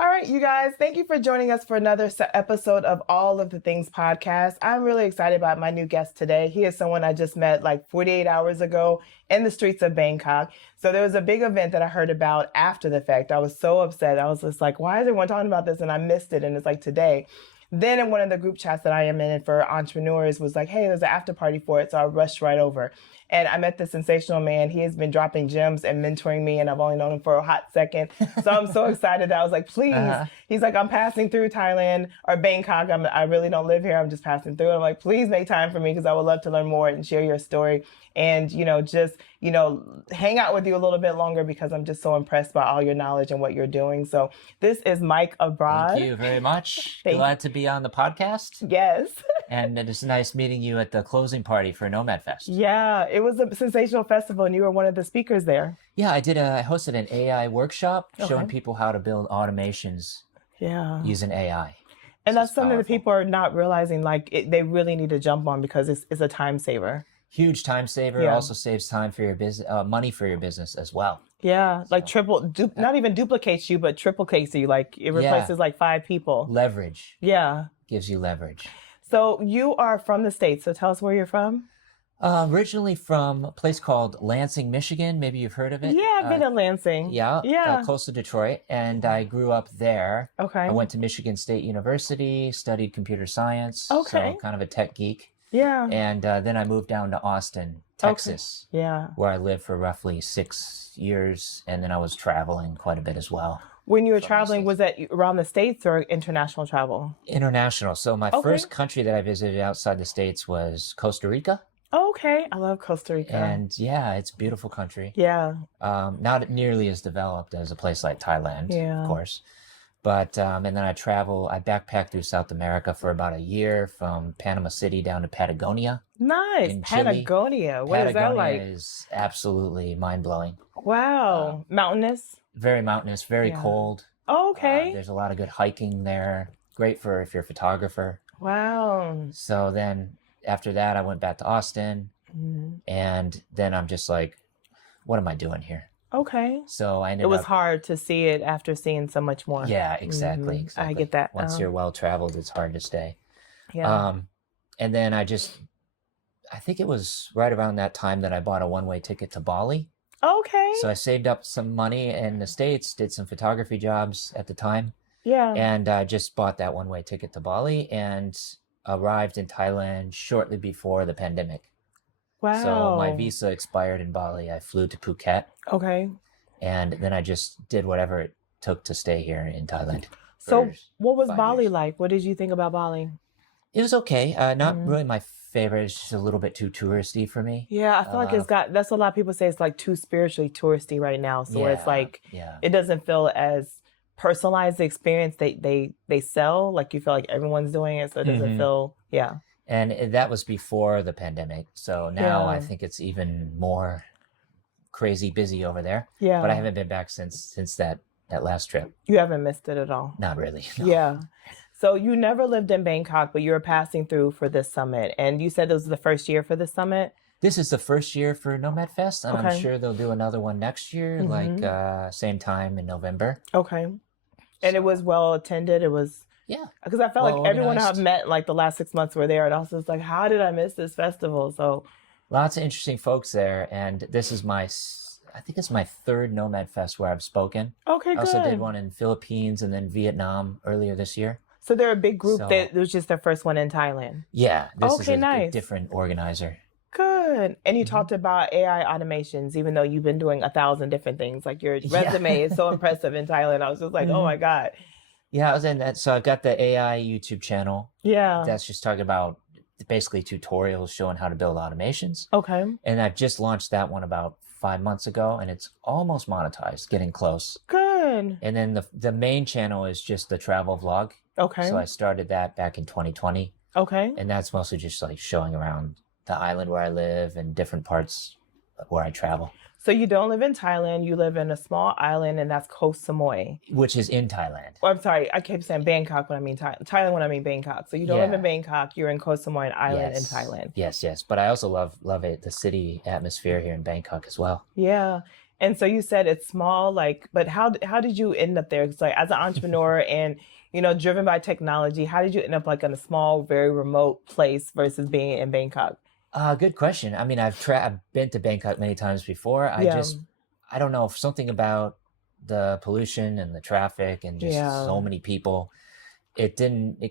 All right, you guys, thank you for joining us for another episode of All of the Things podcast. I'm really excited about my new guest today. He is someone I just met like 48 hours ago in the streets of Bangkok. So there was a big event that I heard about after the fact. I was so upset. I was just like, why is everyone talking about this? And I missed it. And it's like today. Then in one of the group chats that I am in for entrepreneurs was like, hey, there's an after party for it. So I rushed right over. And I met this sensational man. He has been dropping gems and mentoring me, and I've only known him for a hot second. So I'm so excited that I was like, please. He's like, I'm passing through Thailand or Bangkok. I really don't live here. I'm just passing through. I'm like, please make time for me because I would love to learn more and share your story and, just hang out with you a little bit longer because I'm just so impressed by all your knowledge and what you're doing. So this is Mike Abroad. Thank you very much. Glad to be on the podcast. Yes. And it is nice meeting you at the closing party for Nomad Fest. Yeah, it was a sensational festival and you were one of the speakers there. Yeah, I hosted an AI workshop showing people how to build automations using AI. And that's something that people are not realizing, they really need to jump on because it's a time saver. Huge time saver. It also saves time for your business, money for your business as well. Yeah, so, not even duplicates you, but triplicates you. Like it replaces like 5 people. Leverage. Yeah. Gives you leverage. So you are from the States. So tell us where you're from. Originally from a place called Lansing, Michigan. Maybe you've heard of it. Yeah, I've been in Lansing. Yeah. Close to Detroit. And I grew up there. Okay. I went to Michigan State University, studied computer science. Okay. So kind of a tech geek. Yeah. And then I moved down to Austin, Texas. Okay. Yeah. Where I lived for roughly 6 years. And then I was traveling quite a bit as well. When you were traveling, was that around the States or international travel? International. So my first country that I visited outside the States was Costa Rica. Okay. I love Costa Rica. And yeah, it's a beautiful country. Yeah. Not nearly as developed as a place like Thailand, of course. But, and then I backpacked through South America for about a year from Panama City down to Patagonia. Nice. Patagonia. What is that like? Patagonia is absolutely mind-blowing. Wow. Mountainous? Very mountainous, very cold. Oh, okay. There's a lot of good hiking there. Great for if you're a photographer. Wow. So then after that, I went back to Austin. And then I'm just like, what am I doing here? Okay. So I ended up... It was hard to see it after seeing so much more. Yeah, exactly. I get that. Once you're well-traveled, it's hard to stay. Yeah. And then I think it was right around that time that I bought a one-way ticket to Bali. Okay. So I saved up some money in the States, did some photography jobs at the time. Yeah. And I just bought that one-way ticket to Bali and arrived in Thailand shortly before the pandemic. Wow. So my visa expired in Bali. I flew to Phuket. Okay. And then I just did whatever it took to stay here in Thailand. So what was Bali like? What did you think about Bali? It was okay. Not really my favorite. It's just a little bit too touristy for me. Yeah, I feel like that's what a lot of people say. It's like too spiritually touristy right now. So it's like, it doesn't feel as personalized the experience they sell. Like you feel like everyone's doing it. So it doesn't feel, And that was before the pandemic. So now I think it's even more crazy busy over there. Yeah. But I haven't been back since that last trip. You haven't missed it at all? Not really. No. Yeah. So you never lived in Bangkok, but you were passing through for this summit. And you said this was the first year for the summit? This is the first year for Nomad Fest. And I'm sure they'll do another one next year, like same time in November. Okay. And it was well attended? It was... Yeah. Because I felt like everyone I've met like the last 6 months were there. And I was just like, how did I miss this festival? So... Lots of interesting folks there. And this is I think it's my third Nomad Fest where I've spoken. Okay, good. I also did one in Philippines and then Vietnam earlier this year. So they're a big group that it was just their first one in Thailand. Yeah, this is a different organizer. Good. And you talked about AI automations, even though you've been doing 1,000 different things. Like your resume is so impressive in Thailand. I was just like, oh my God. Yeah, I was in that. So I've got the AI YouTube channel. Yeah. That's just talking about basically tutorials showing how to build automations. Okay. And I've just launched that one about 5 months ago, and it's almost monetized, getting close. Good. And then the main channel is just the travel vlog. Okay. So I started that back in 2020. Okay. And that's mostly just like showing around the island where I live and different parts where I travel. So you don't live in Thailand. You live in a small island, and that's Koh Samui. Which is in Thailand. Oh, I'm sorry. I kept saying Bangkok when I mean Thailand when I mean Bangkok. So you don't live in Bangkok. You're in Koh Samui, an island in Thailand. Yes. But I also love it, the city atmosphere here in Bangkok as well. Yeah. And so you said it's small, like, but how did you end up there? It's like as an entrepreneur and driven by technology, how did you end up like in a small, very remote place versus being in Bangkok? Good question. I mean, I've been to Bangkok many times before. Yeah, I don't know, if something about the pollution and the traffic and just yeah, so many people, it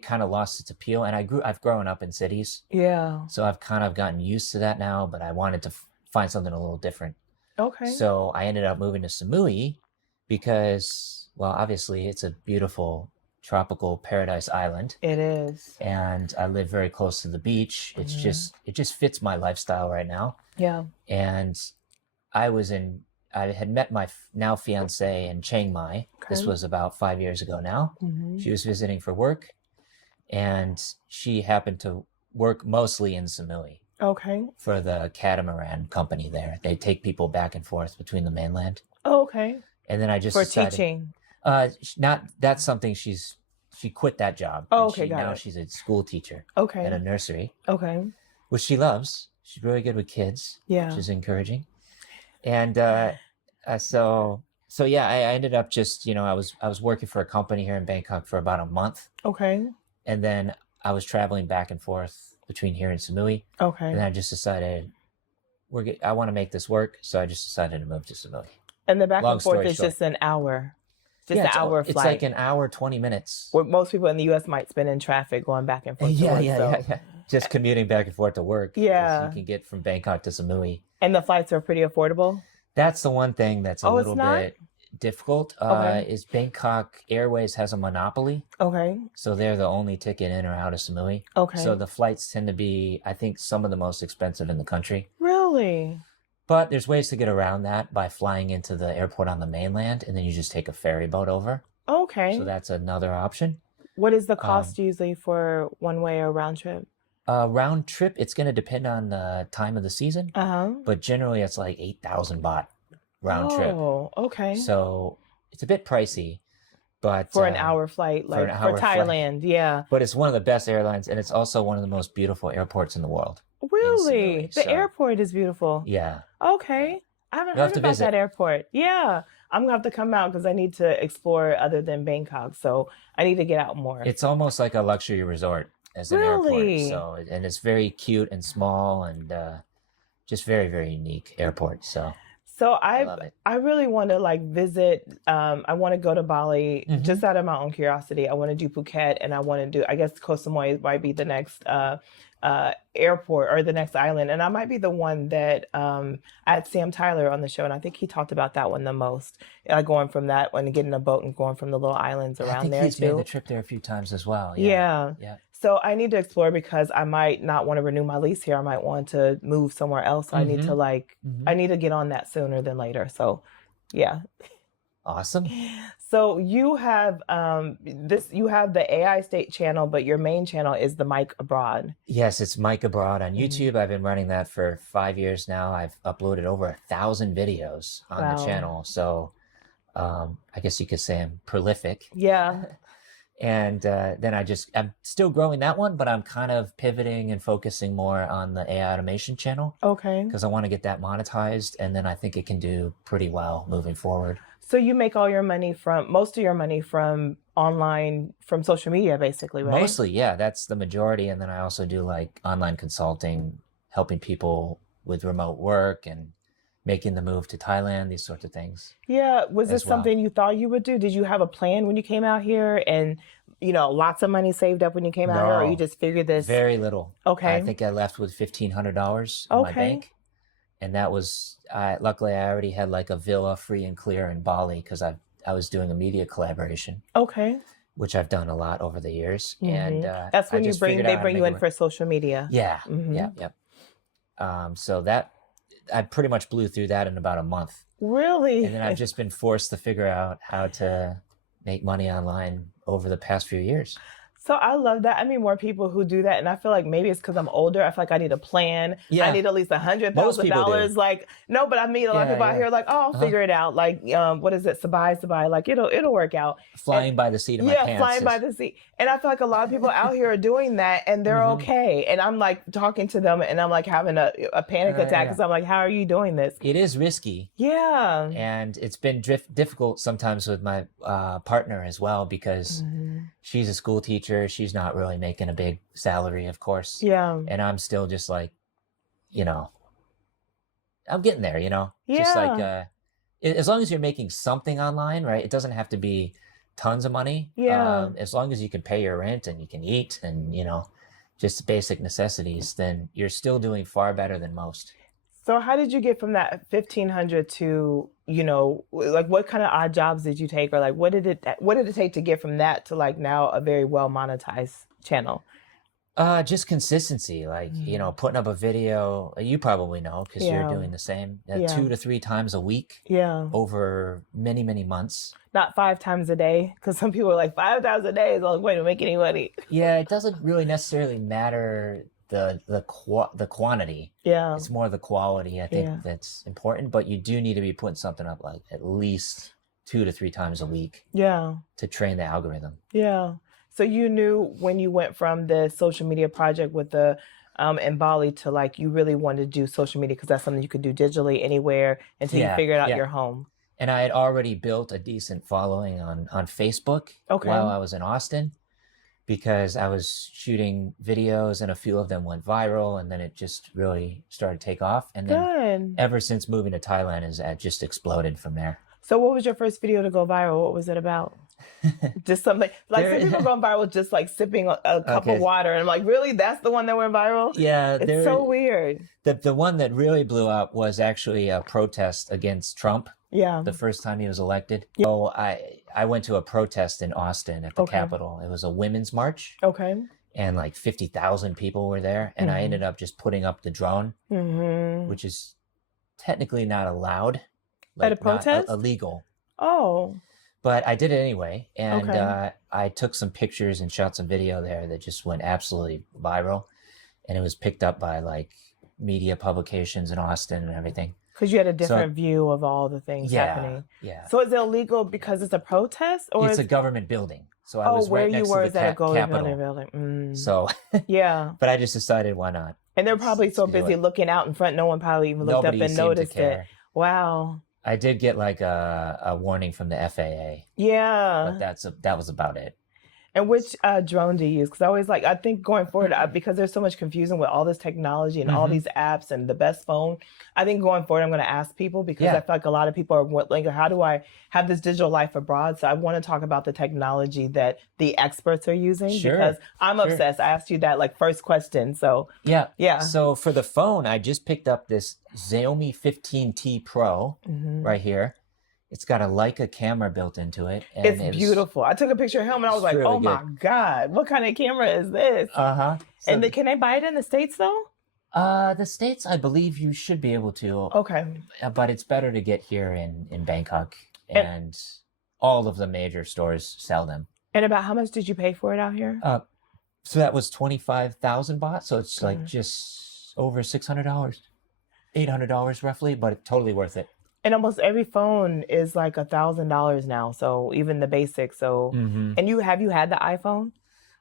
kind of lost its appeal. And I've grown up in cities, yeah. so I've kind of gotten used to that now, but I wanted to find something a little different. Okay. So I ended up moving to Samui because, well, obviously it's a beautiful tropical paradise island, It is. and I live very close to the beach. It just fits my lifestyle right now. Yeah. And I had met my now fiance in Chiang Mai. This Okay. was about 5 years ago now. Hmm. She was visiting for work, and she happened to work mostly in Samui Okay. for the catamaran company there. They take people back and forth between the mainland. Okay. And then I just For decided, teaching. not that's something she quit that job. Oh, And okay, got now it. she's a school teacher Okay. at a nursery, Okay. which she loves. She's really good with kids, Yeah. which is encouraging. And so yeah, I ended up just, I was working for a company here in Bangkok for about a month, Okay. and then I was traveling back and forth between here and Samui, Okay. and I just decided I want to make this work, so I just decided to move to Samui. And the back Long and forth story is short. just an hour. Just Yeah, an hour it's flight. like an hour, 20 minutes. What most people in the US might spend in traffic going back and forth to Yeah, work. yeah, So yeah. Just commuting back and forth to work. Yeah. You can get from Bangkok to Samui. And the flights are pretty affordable. That's the one thing that's a Oh, it's little not? bit difficult. Okay. Is Bangkok Airways has a monopoly, Okay. so they're the only ticket in or out of Samui. Okay. So the flights tend to be, I think, some of the most expensive in the country. Really? But there's ways to get around that by flying into the airport on the mainland, and then you just take a ferry boat over. Okay. So that's another option. What is the cost usually for one way or round trip? Round trip, it's going to depend on the time of the season, Uh-huh. but generally it's like 8,000 baht round trip. Oh, okay. So it's a bit pricey, but For an hour flight, like for Thailand, yeah. But it's one of the best airlines, and it's also one of the most beautiful airports in the world. Really? Samui, The so- airport is beautiful. Yeah. Okay. I haven't You'll have heard to about visit. that airport. Yeah. I'm gonna have to come out because I need to explore other than Bangkok. So I need to get out more. It's almost like a luxury resort as an Really? airport. And it's very cute and small, and just very, very unique airport. So So I love it. I really want to like visit. I want to go to Bali Mhm. just out of my own curiosity. I want to do Phuket, and I want to do. I guess Koh Samui might be the next airport or the next island, and I might be the one that I had Sam Tyler on the show, and I think he talked about that one the most. Going from that one, getting a boat and going from the little islands I around think there he's made too. the trip there a few times as well. Yeah. Yeah. So I need to explore because I might not want to renew my lease here. I might want to move somewhere else. So I need to Mhm. I need to get on that sooner than later. So yeah. Awesome. So you have you have the AI State channel, but your main channel is the Mike Abroad. Yes, it's Mike Abroad on Mhm. YouTube. I've been running that for 5 years now. I've uploaded over 1,000 videos on the Wow. channel. So I guess you could say I'm prolific. Yeah. And then I'm still growing that one, but I'm kind of pivoting and focusing more on the AI automation channel Okay. because I want to get that monetized. And then I think it can do pretty well moving forward. So you make all your money most of your money from online, from social media, basically, right? Mostly, yeah, that's the majority. And then I also do like online consulting, helping people with remote work and making the move to Thailand, these sorts of things. Yeah. Was this as well. something you thought you would do? Did you have a plan when you came out here and, lots of money saved up when you came out here, or you No, just figured this? Very little. Okay. I think I left with $1,500 in my Okay. bank. And that was, luckily I already had like a villa free and clear in Bali because I was doing a media collaboration, Okay. which I've done a lot over the years. And That's when I just they figured out how to bring you make it in work. for social media. Yeah, Mhm. yep. So that I pretty much blew through that in about a month. Really? And then I've just been forced to figure out how to make money online over the past few years. So I love that. I mean, more people who do that, and I feel like maybe it's because I'm older. I feel like I need a plan. Yeah. I need at least $100,000. Like, no, but I meet a lot of people out here like, oh, I'll figure it out. Like, what is it? Sabai. Like, it'll work out. Flying by the seat of my pants. Yeah, flying by the seat. And I feel like a lot of people out here are doing that, and they're okay. And I'm like talking to them, and I'm like having a panic attack because I'm like, how are you doing this? It is risky. Yeah. And it's been difficult sometimes with my partner as well, because she's a school teacher. She's not really making a big salary, of course. Yeah. And I'm still just like, I'm getting there, Yeah. Just like, as long as you're making something online, right? It doesn't have to be tons of money. Yeah. As long as you can pay your rent and you can eat and, just basic necessities, then you're still doing far better than most. So how did you get from that 1,500 to, like what kind of odd jobs did you take, or like what did it take to get from that to like now a very well monetized channel? Just consistency, like, putting up a video, you probably know, because you're doing the same, 2 to 3 times a week over many, many months. Not 5 times a day, because some people are like 5 times a day is the only way to make any money. Yeah, it doesn't really necessarily matter the quantity. Yeah. It's more the quality, I think, that's important, but you do need to be putting something up like at least 2 to 3 times a week. Yeah. To train the algorithm. Yeah. So you knew when you went from the social media project with the in Bali to like you really wanted to do social media because that's something you could do digitally anywhere until you figured out your home. And I had already built a decent following on Facebook while I was in Austin, because I was shooting videos and a few of them went viral, and then it just really started to take off. And then ever since moving to Thailand, it just exploded from there. So what was your first video to go viral? What was it about? Just something like some people going viral just like sipping a cup of water, and I'm like, really, that's the one that went viral? Yeah, it's so weird. The one that really blew up was actually a protest against Trump. Yeah, the first time he was elected. So I went to a protest in Austin at the Capitol. It was a women's march. Okay. And like 50,000 people were there, and I ended up just putting up the drone, which is technically not allowed. Like, at a protest? Not illegal. Oh. But I did it anyway, and I took some pictures and shot some video there that just went absolutely viral, and it was picked up by like media publications in Austin and everything. Because you had a different view of all the things happening. Yeah. So is it illegal because it's a protest, or it's a government building? So I was right next to the Capitol. Building. So yeah. But I just decided, why not? And they're probably so busy looking out in front, no one probably even looked up and noticed it. Wow. I did get like a warning from the FAA. Yeah. But that was about it. And which drone do you use? Because I think going forward, because there's so much confusion with all this technology and all these apps and the best phone, I think going forward, I'm going to ask people, because I feel like a lot of people are like, how do I have this digital life abroad? So I want to talk about the technology that the experts are using, because I'm obsessed. I asked you that like first question. So yeah. So for the phone, I just picked up this Xiaomi 15T Pro right here. It's got a Leica camera built into it. And it's beautiful. I took a picture of him and I was like, really my God, what kind of camera is this? So and can they buy it in the States though? The States, I believe you should be able to. Okay. But it's better to get here in Bangkok. And all of the major stores sell them. And about how much did you pay for it out here? So that was 25,000 baht. So it's like just over $600, $800 roughly, but totally worth it. And almost every phone is like $1,000 now. So even the basics. So, and have you had the iPhone?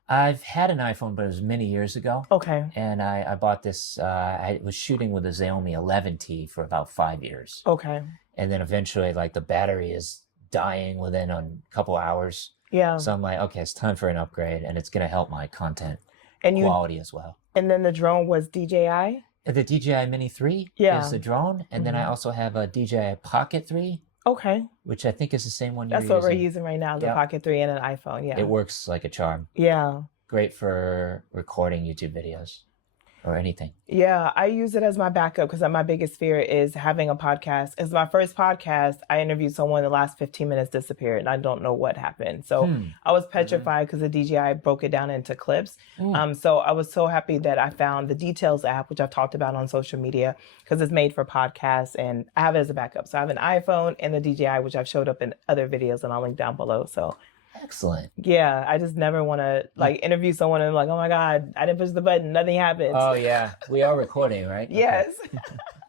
I've had an iPhone, but it was many years ago. Okay. And I bought this, I was shooting with a Xiaomi 11T for about 5 years. Okay. And then eventually like the battery is dying within a couple hours. Yeah. So I'm like, okay, it's time for an upgrade, and it's going to help my content quality as well. And then the drone was DJI? The DJI Mini 3 is the drone. And then I also have a DJI Pocket 3. Okay. Which I think is the same one you're using. That's what we're using right now, the Pocket 3 and an iPhone, yeah. It works like a charm. Yeah. Great for recording YouTube videos or anything. Yeah, I use it as my backup because my biggest fear is having a podcast. It's my first podcast. I interviewed someone, the last 15 minutes disappeared, and I don't know what happened. So I was petrified because the DJI broke it down into clips. So I was so happy that I found the Details app, which I've talked about on social media, because it's made for podcasts, and I have it as a backup. So I have an iPhone and the DJI, which I've showed up in other videos, and I'll link down below. So Excellent. Yeah, I just never want to like interview someone and I'm like, oh my God, I didn't push the button, nothing happens. Oh yeah, we are recording, right? Yes. Okay.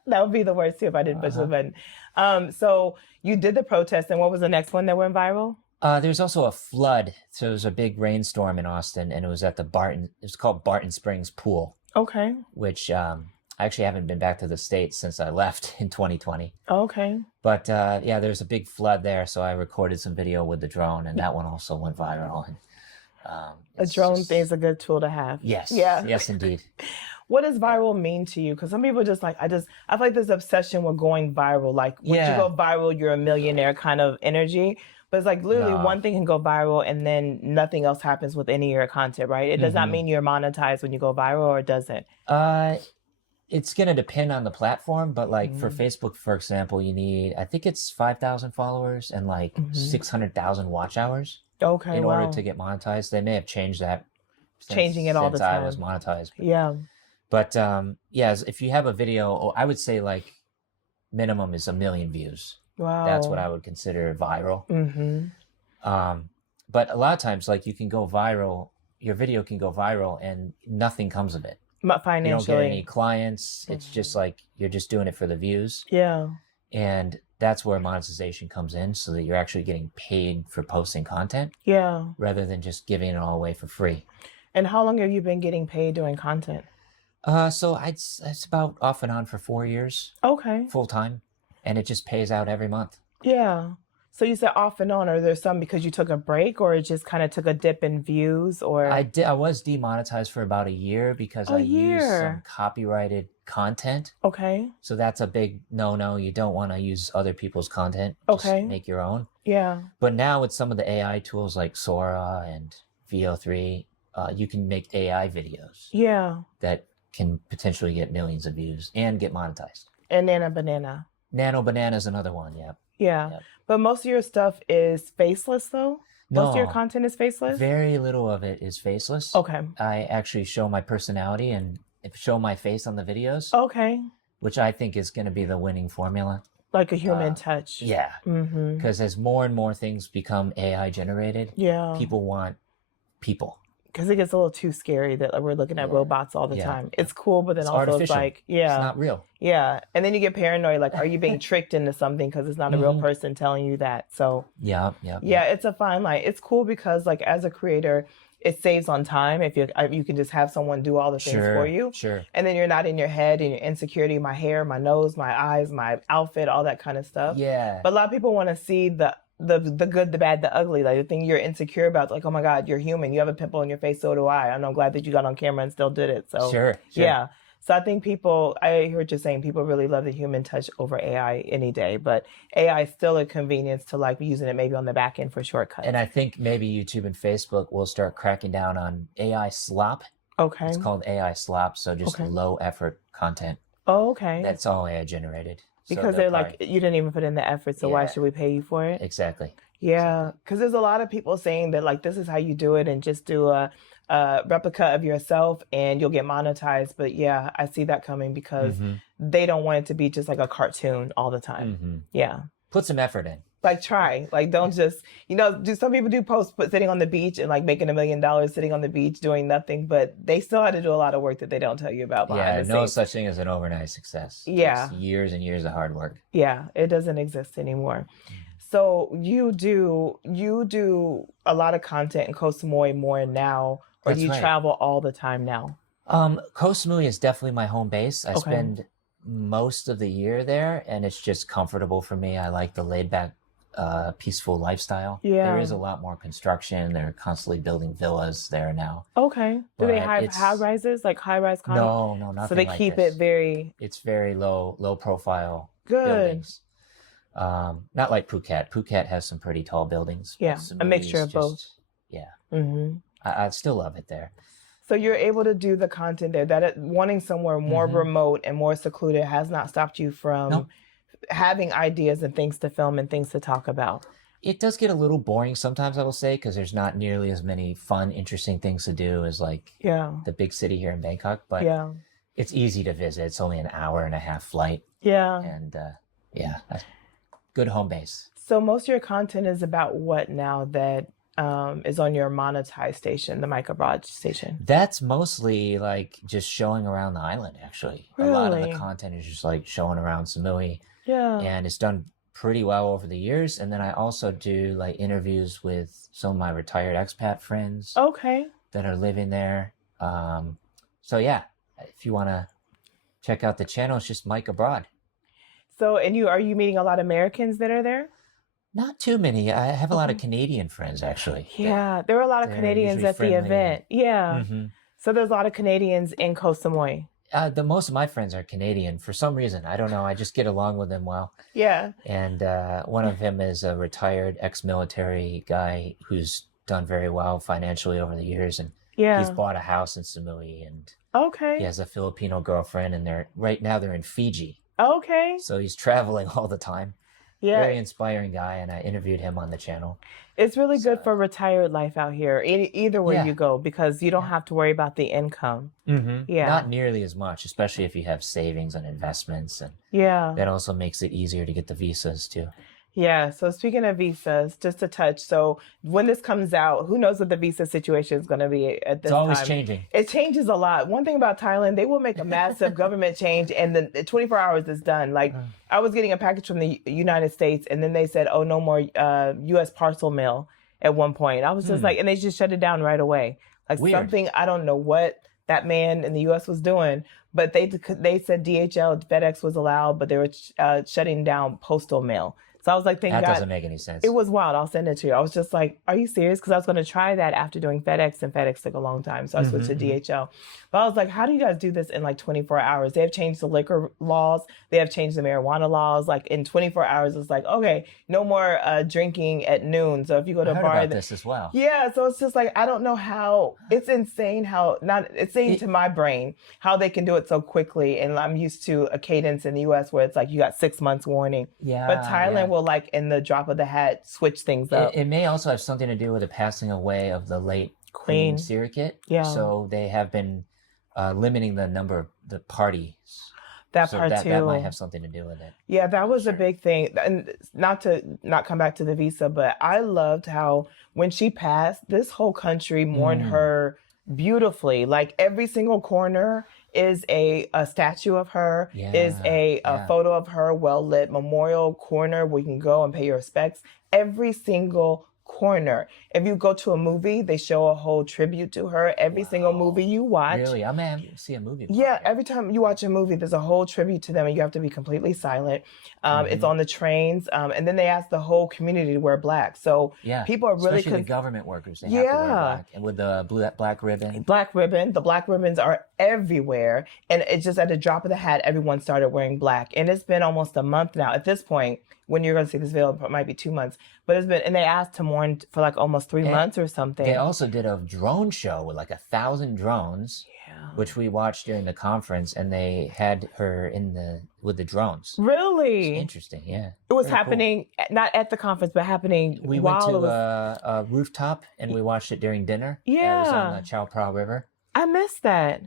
That would be the worst too if I didn't push the button. So you did the protest, and what was the next one that went viral? There's also a flood. So there was a big rainstorm in Austin, and it was at the It was called Barton Springs Pool. Okay. Which I actually haven't been back to the States since I left in 2020. Okay. But yeah, there's a big flood there, so I recorded some video with the drone, and that one also went viral. And, a drone thing is a good tool to have. Yes. Yeah. Yes, indeed. What does viral mean to you? Because some people just like, I feel like this obsession with going viral. Like, once you go viral, you're a millionaire kind of energy. But it's like literally one thing can go viral and then nothing else happens with any of your content, right? It does not mean you're monetized when you go viral, or does it? It's going to depend on the platform, but like for Facebook, for example, you need, I think it's 5,000 followers and like 600,000 watch hours. Okay. In order to get monetized. They may have changed that. Changing it all the time. I was monetized. Yeah. But yeah, if you have a video, I would say like minimum is 1 million views. Wow. That's what I would consider viral. But a lot of times, like you can go viral, your video can go viral and nothing comes of it. Financially. You don't get any clients. It's just like, you're just doing it for the views. Yeah. And that's where monetization comes in, so that you're actually getting paid for posting content. Yeah. Rather than just giving it all away for free. And how long have you been getting paid doing content? So it's about off and on for 4 years. Okay. Full time. And it just pays out every month. Yeah. So you said off and on. Are there some because you took a break, or it just kind of took a dip in views? Or I was demonetized for about a year because I used some copyrighted content. Okay. So that's a big no. You don't want to use other people's content. Okay. Just make your own. Yeah. But now with some of the AI tools like Sora and VO3, you can make AI videos. Yeah. That can potentially get millions of views and get monetized. And Nano Banana. Nano Banana is another one, yeah. Yeah. Yep. But most of your stuff is faceless, though? No. Most of your content is faceless? Very little of it is faceless. Okay. I actually show my personality and show my face on the videos. Okay. Which I think is going to be the winning formula. Like a human touch. Yeah. Because as more and more things become AI generated, people want people. Because it gets a little too scary that we're looking at robots all the time. It's cool, but then it's also artificial. It's like, It's not real. Yeah. And then you get paranoid, like, are you being tricked into something because it's not a real person telling you that? So yeah, it's a fine line. It's cool because like as a creator, it saves on time if you can just have someone do all the things for you. Sure. And then you're not in your head and your insecurity, my hair, my nose, my eyes, my outfit, all that kind of stuff. Yeah. But a lot of people want to see the good, the bad, the ugly, like the thing you're insecure about. It's like, oh my God, you're human. You have a pimple on your face. So do I. And I'm glad that you got on camera and still did it. So sure. Yeah. So I think I hear what you're saying. People really love the human touch over AI any day, but AI is still a convenience to like using it maybe on the back end for shortcuts. And I think maybe YouTube and Facebook will start cracking down on AI slop. Okay. It's called AI slop. So just low effort content. Oh, okay. That's all AI generated. Because they're like, you didn't even put in the effort, so why should we pay you for it? Exactly. Yeah, because there's a lot of people saying that like, this is how you do it and just do a replica of yourself and you'll get monetized. But yeah, I see that coming because they don't want it to be just like a cartoon all the time. Yeah. Put some effort in. Like try, like don't just, some people do posts sitting on the beach and like making $1 million sitting on the beach doing nothing, but they still had to do a lot of work that they don't tell you about behind the no scenes. Such thing as an overnight success. Yeah. It's years and years of hard work. Yeah, it doesn't exist anymore. So you do a lot of content in Koh Samui more now, or do you travel all the time now? Koh Samui is definitely my home base. I spend most of the year there, and it's just comfortable for me. I like the laid back, peaceful lifestyle. Yeah. There is a lot more construction. They're constantly building villas there now. Okay. Do they have high rises, like high rise condos? No, nothing. So they keep it very. It's very low profile. Good. Buildings. Not like Phuket. Phuket has some pretty tall buildings. Yeah, a mixture of both. Yeah. I still love it there. So you're able to do the content there. That wanting somewhere more remote and more secluded has not stopped you from having ideas and things to film and things to talk about. It does get a little boring sometimes, I will say, because there's not nearly as many fun, interesting things to do as like the big city here in Bangkok. But it's easy to visit. It's only an hour and a half flight. Yeah. And good home base. So most of your content is about what now that is on your monetized station, the mic abroad station? That's mostly like just showing around the island, actually. Really? A lot of the content is just like showing around Samui. Yeah. And it's done pretty well over the years. And then I also do like interviews with some of my retired expat friends that are living there. So yeah, if you want to check out the channel, it's just Mike Abroad. So, and are you meeting a lot of Americans that are there? Not too many. I have a lot of Canadian friends, actually. Yeah, there were a lot of Canadians at the event. Yeah. So there's a lot of Canadians in Koh Samui. Most of my friends are Canadian for some reason. I don't know. I just get along with them well. Yeah. And one of them is a retired ex-military guy who's done very well financially over the years. And he's bought a house in Samui. And he has a Filipino girlfriend. And right now they're in Fiji. Okay. So he's traveling all the time. Yeah. Very inspiring guy, and I interviewed him on the channel. It's really good for retired life out here, either way you go, because you don't have to worry about the income. Yeah. Not nearly as much, especially if you have savings and investments. And that also makes it easier to get the visas too. Yeah. So speaking of visas, just to touch. So when this comes out, who knows what the visa situation is going to be at this time? It's always changing. It changes a lot. One thing about Thailand, they will make a massive government change and then 24 hours is done. Like I was getting a package from the United States and then they said, oh, no more U.S. parcel mail at one point. I was just like, and they just shut it down right away. Like something, I don't know what that man in the U.S. was doing, but they said DHL, FedEx was allowed, but they were shutting down postal mail. So I was like, thank God. That doesn't make any sense. It was wild. I'll send it to you. I was just like, are you serious? Because I was going to try that after doing FedEx, and FedEx took a long time. So I switched to DHL. But I was like, how do you guys do this in like 24 hours? They have changed the liquor laws. They have changed the marijuana laws. Like in 24 hours, it's like, okay, no more drinking at noon. So if you go to a bar. I heard about this as well. Yeah. So it's just like, I don't know how, it's insane it's insane to my brain how they can do it so quickly. And I'm used to a cadence in the US where it's like, you got 6 months warning. Yeah. But Thailand will like in the drop of the hat switch things up. It may also have something to do with the passing away of the late Queen Sirikit. Yeah. So they have been limiting the number of the parties. That part too. That might have something to do with it. Yeah, that was a big thing. And not come back to the visa, but I loved how when she passed, this whole country mourned her beautifully. Like every single corner is a statue of her, is a photo of her, well-lit memorial corner where you can go and pay your respects. Every single corner. If you go to a movie, they show a whole tribute to her. Every single movie you watch. Really? I'm going to see a movie. Yeah, every time you watch a movie, there's a whole tribute to them and you have to be completely silent. It's on the trains. And then they ask the whole community to wear black. So people are really... Especially the government workers, they have to wear black. And with the black ribbon. Black ribbon. The black ribbons are everywhere. And it's just at the drop of the hat, everyone started wearing black. And it's been almost a month now. At this point, when you're going to see this video, it might be 2 months. But it's been, and they asked to mourn for like almost 3 months or something. They also did a drone show with like 1,000 drones, which we watched during the conference, and they had her with the drones. Really? It's interesting, yeah. It was happening, not at the conference, but happening we went to a rooftop, and we watched it during dinner. Yeah. It was on the Chao Phraya River. I missed that.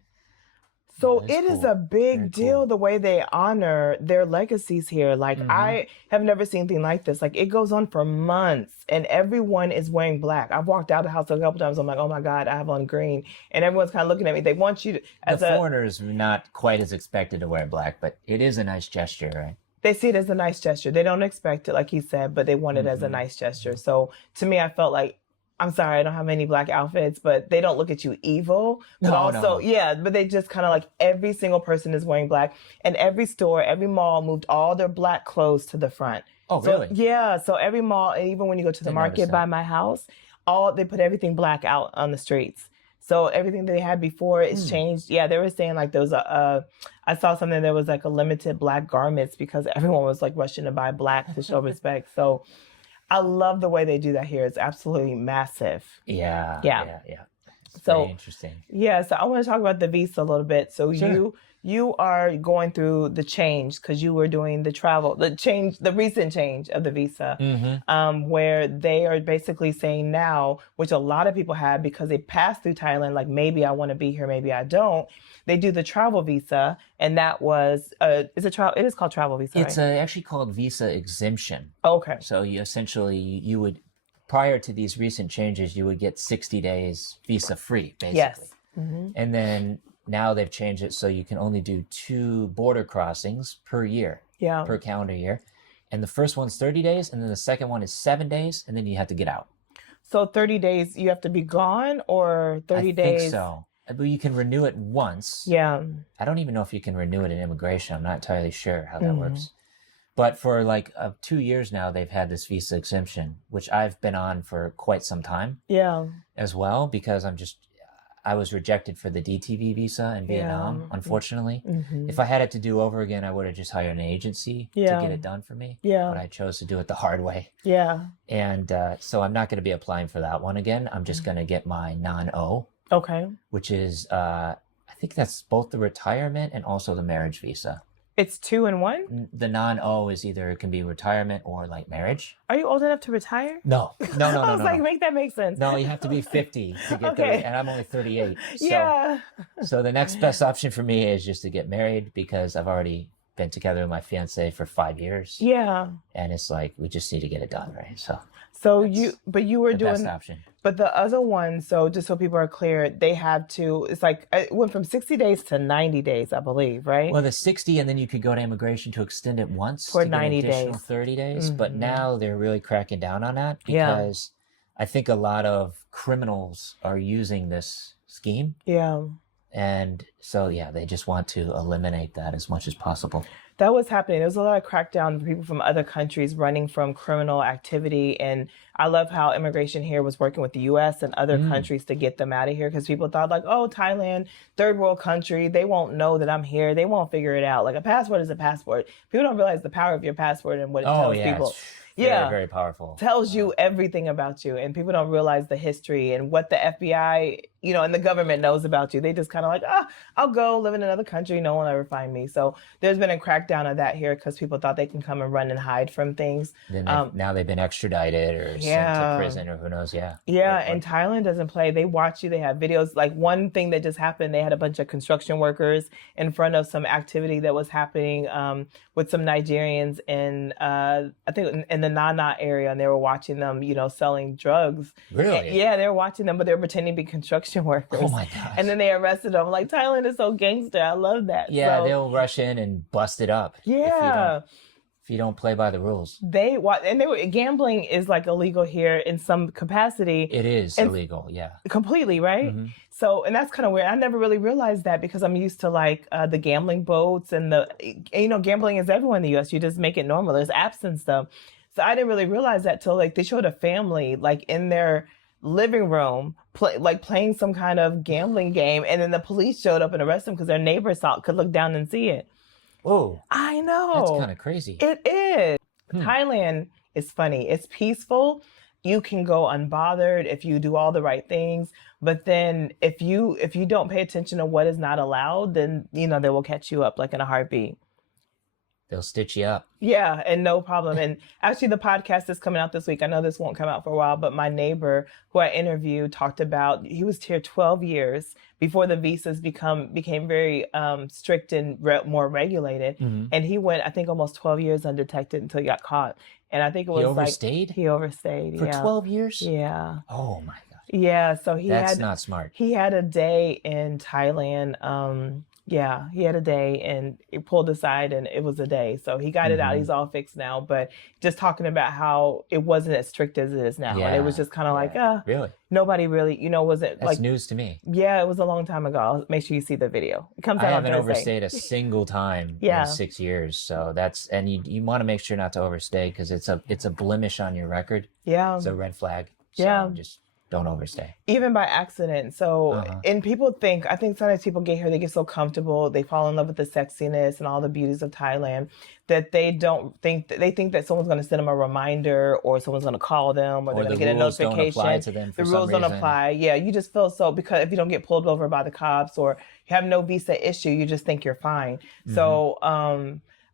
So it is a big deal the way they honor their legacies here. Like I have never seen anything like this. Like it goes on for months and everyone is wearing black. I've walked out of the house a couple times. I'm like, oh my God, I have on green. And everyone's kind of looking at me. They want you to... The foreigners are not quite as expected to wear black, but it is a nice gesture, right? They see it as a nice gesture. They don't expect it, like he said, but they want it as a nice gesture. So to me, I felt like, I'm sorry, I don't have many black outfits, but they don't look at you evil. But but they just kind of like every single person is wearing black. And every store, every mall moved all their black clothes to the front. Oh, really? Yeah. So every mall, and even when you go to the market by my house, they put everything black out on the streets. So everything they had before is changed. Yeah, they were saying like there was I saw something that was like a limited black garments because everyone was like rushing to buy black to show respect. So I love the way they do that here. It's absolutely massive. Yeah. It's so very interesting. Yeah, so I want to talk about the visa a little bit. So you are going through the change because you were doing the recent change of the visa, where they are basically saying now, which a lot of people have because they passed through Thailand, like maybe I want to be here, maybe I don't. They do the travel visa, and that was it is called travel visa. It's right? Actually called visa exemption. Okay. So you essentially you would prior to these recent changes, you would get 60 days visa free, basically. Yes. And then now they've changed it so you can only do 2 border crossings per year, per calendar year. And the first one's 30 days, and then the second one is 7 days, and then you have to get out. So 30 days, you have to be gone, or 30 days? I think so. But you can renew it once. Yeah. I don't even know if you can renew it in immigration. I'm not entirely sure how that works. But for like 2 years now, they've had this visa exemption, which I've been on for quite some time. Yeah. As well, because I was rejected for the DTV visa in Vietnam, unfortunately. If I had it to do over again, I would have just hired an agency to get it done for me. But I chose to do it the hard way. And so I'm not going to be applying for that one again. I'm just going to get my non-O. Okay. Which is, I think that's both the retirement and also the marriage visa. It's 2 in 1? The non-O is either, it can be retirement or like marriage. Are you old enough to retire? No. I was like, make that make sense. No, you have to be 50 to get and I'm only 38. So, so the next best option for me is just to get married, because I've already been together with my fiance for 5 years. And it's like, we just need to get it done, right? So you were doing best option. But the other one, so just so people are clear, they have to, it's like, it went from 60 days to 90 days, I believe, right? Well, the 60, and then you could go to immigration to extend it once for to 90 get an additional days. 30 days. But now they're really cracking down on that, because I think a lot of criminals are using this scheme. And so, they just want to eliminate that as much as possible. That was happening. There was a lot of crackdown for people from other countries running from criminal activity. And I love how immigration here was working with the U.S. and other countries to get them out of here, because people thought like, oh, Thailand, third world country, they won't know that I'm here. They won't figure it out. Like, a passport is a passport. People don't realize the power of your passport and what it tells people. Very, very powerful. Tells you everything about you, and people don't realize the history and what the FBI, and the government knows about you. They just kind of like, I'll go live in another country. No one will ever find me. So there's been a crackdown of that here, because people thought they can come and run and hide from things. Then now they've been extradited or sent to prison, or who knows. And Thailand doesn't play. They watch you. They have videos. Like, one thing that just happened, they had a bunch of construction workers in front of some activity that was happening with some Nigerians in, I think, in the Nana area, and they were watching them, selling drugs. Really? They were watching them, but they were pretending to be construction workers. Oh my gosh. And then they arrested them. Like, Thailand is so gangster. I love that. Yeah, they'll rush in and bust it up. If you don't play by the rules. Gambling is like illegal here in some capacity. It is illegal, completely, right? So, and that's kind of weird. I never really realized that, because I'm used to like the gambling boats and gambling is everywhere in the U.S. You just make it normal. There's apps and stuff. So I didn't really realize that till like they showed a family like in their living room playing some kind of gambling game, and then the police showed up and arrested them because their neighbors could look down and see it. Oh, I know. That's kind of crazy. It is. Thailand is funny. It's peaceful. You can go unbothered if you do all the right things. But then if you don't pay attention to what is not allowed, then, they will catch you up like in a heartbeat. They'll stitch you up. Yeah, and no problem. And actually, the podcast is coming out this week. I know this won't come out for a while, but my neighbor who I interviewed talked about, he was here 12 years before the visas became very strict and more regulated. And he went, I think, almost 12 years undetected until he got caught. And I think it was He overstayed for 12 years? Yeah. Oh my God. Yeah, so That's not smart. He had a day in Thailand. He had a day, and it pulled aside, and it was a day. So he got it out. He's all fixed now. But just talking about how it wasn't as strict as it is now. And it was just kind of like, really? Nobody really, wasn't That's like news to me. Yeah, it was a long time ago. I'll make sure you see the video. It comes out I on haven't Thursday. overstayed a single time in 6 years. So and you want to make sure not to overstay, because it's a blemish on your record. Yeah. It's a red flag. So just don't overstay. Even by accident. So, and people I think sometimes people get here, they get so comfortable, they fall in love with the sexiness and all the beauties of Thailand, that they think that someone's going to send them a reminder, or someone's going to call them, or they're going to get a notification. Don't apply to them for the rules some don't reason. apply. Yeah, you just feel so, because if you don't get pulled over by the cops or you have no visa issue, you just think you're fine. So,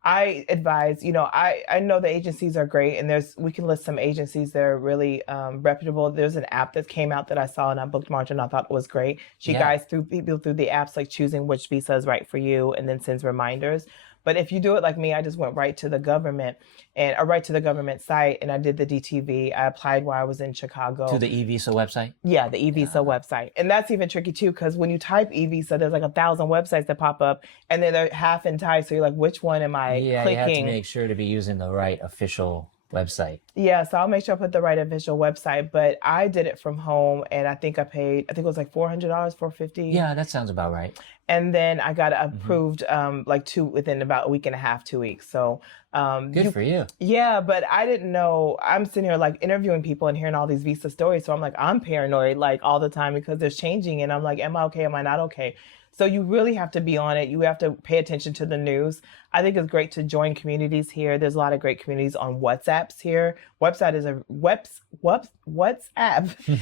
I advise, I know the agencies are great, and we can list some agencies that are really reputable. There's an app that came out that I saw, and I bookmarked, and I thought it was great. She guides people through the apps, like choosing which visa is right for you, and then sends reminders. But if you do it like me, I just went right to the government right to the government site, and I did the DTV. I applied while I was in Chicago. To the e-visa website? Yeah, the e-visa website. And that's even tricky too, because when you type e-visa, there's like 1,000 websites that pop up, and then they're half in Thai. So you're like, which one am I clicking? Yeah, you have to make sure to be using the right official website. Yeah, so I'll make sure I put the right official website, but I did it from home, and I think it was like $400, $450. Yeah, that sounds about right. And then I got approved within about a week and a half, 2 weeks. So good for you. Yeah, but I didn't know. I'm sitting here like interviewing people and hearing all these visa stories. So I'm like, I'm paranoid like all the time because they're changing, and I'm like, am I okay? Am I not okay? So you really have to be on it. You have to pay attention to the news. I think it's great to join communities here. There's a lot of great communities on WhatsApps here. WhatsApp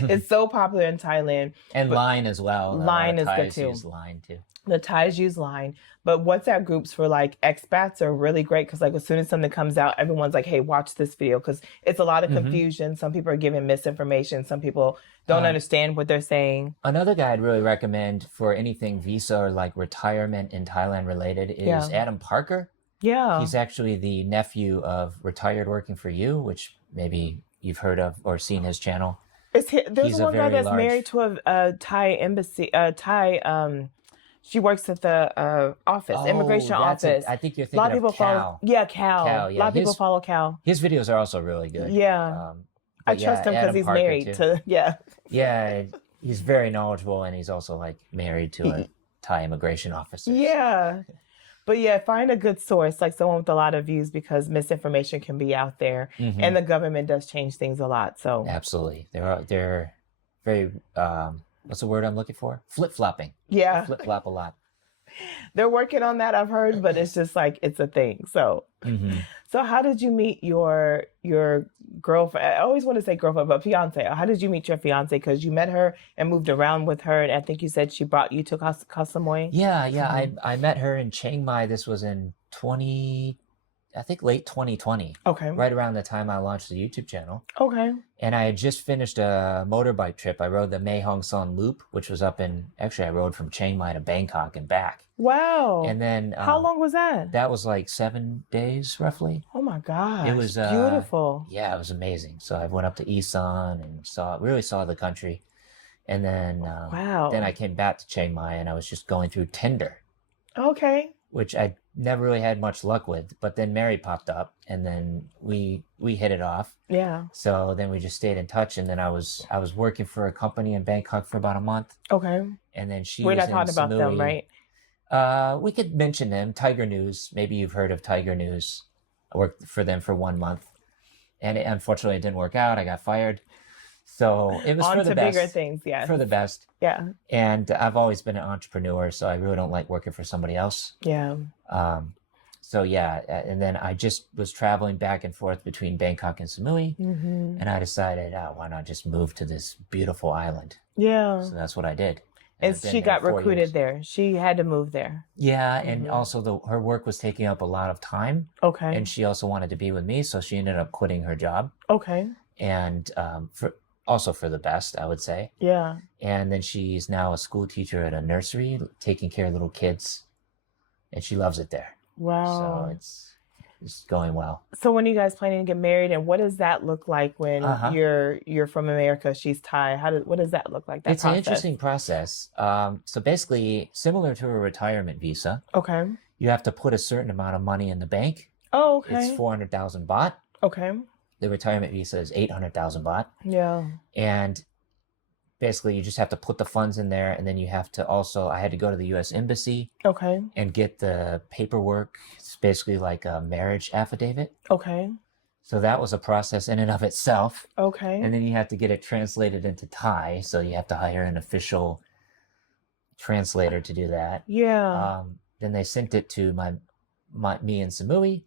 is so popular in Thailand. And Line as well. Line is good too. Use Line too. The Thais use Line, but WhatsApp groups for like expats are really great because like as soon as something comes out, everyone's like, hey, watch this video, because it's a lot of confusion. Some people are giving misinformation. Some people don't understand what they're saying. Another guy I'd really recommend for anything visa or like retirement in Thailand related is Adam Parker. Yeah. He's actually the nephew of Retired Working for You, which maybe you've heard of or seen his channel. There's one guy that's married to a Thai embassy, she works at the office, immigration office. I think you're thinking a lot of people Cal. Follow. Yeah, Cal. Yeah. A lot of people follow Cal. His videos are also really good. Yeah. I trust him because he's Parker married too. Yeah, he's very knowledgeable, and he's also like married to a Thai immigration officer. Yeah. But yeah, find a good source, like someone with a lot of views, because misinformation can be out there, and the government does change things a lot. So absolutely, they're very what's the word I'm looking for? Flip-flopping. Yeah. Flip-flop a lot. They're working on that, I've heard, but it's just like, it's a thing. So, so how did you meet your girlfriend? I always want to say girlfriend, but fiance. How did you meet your fiance? Because you met her and moved around with her, and I think you said she brought you to Koh Samui. Yeah. I met her in Chiang Mai. This was in late 2020. Okay. Right around the time I launched the YouTube channel. Okay. And I had just finished a motorbike trip. I rode the Mae Hong Son Loop, which was I rode from Chiang Mai to Bangkok and back. Wow. And then how long was that? That was like 7 days roughly. Oh my gosh. It was beautiful. Yeah, it was amazing. So I went up to Isan and really saw the country. And then then I came back to Chiang Mai, and I was just going through Tinder. Okay. Which I never really had much luck with, but then Mary popped up, and then we hit it off. Yeah. So then we just stayed in touch, and then I was working for a company in Bangkok for about a month. Okay. And then we're not talking about them, right? We could mention them. Tiger News. Maybe you've heard of Tiger News. I worked for them for 1 month, and unfortunately it didn't work out. I got fired. So it was for the best. Bigger things, yeah. For the best. Yeah. And I've always been an entrepreneur, so I really don't like working for somebody else. Yeah. So yeah, and then I just was traveling back and forth between Bangkok and Samui, and I decided, why not just move to this beautiful island? Yeah. So that's what I did. And she got recruited there. She had to move there. Yeah, and also her work was taking up a lot of time. Okay. And she also wanted to be with me, so she ended up quitting her job. Okay. And for the best, I would say. Yeah. And then she's now a school teacher at a nursery, taking care of little kids, and she loves it there. Wow. So it's going well. So when are you guys planning to get married, and what does that look like when you're from America, she's Thai? What does that look like? It's an interesting process. So basically, similar to a retirement visa. Okay. You have to put a certain amount of money in the bank. Oh, okay. It's 400,000 baht. Okay. The retirement visa is 800,000 baht. Yeah. And basically you just have to put the funds in there, and then you have to I had to go to the US Embassy. Okay. And get the paperwork. It's basically like a marriage affidavit. Okay. So that was a process in and of itself. Okay. And then you have to get it translated into Thai. So you have to hire an official translator to do that. Yeah. Then they sent it to me in Samui.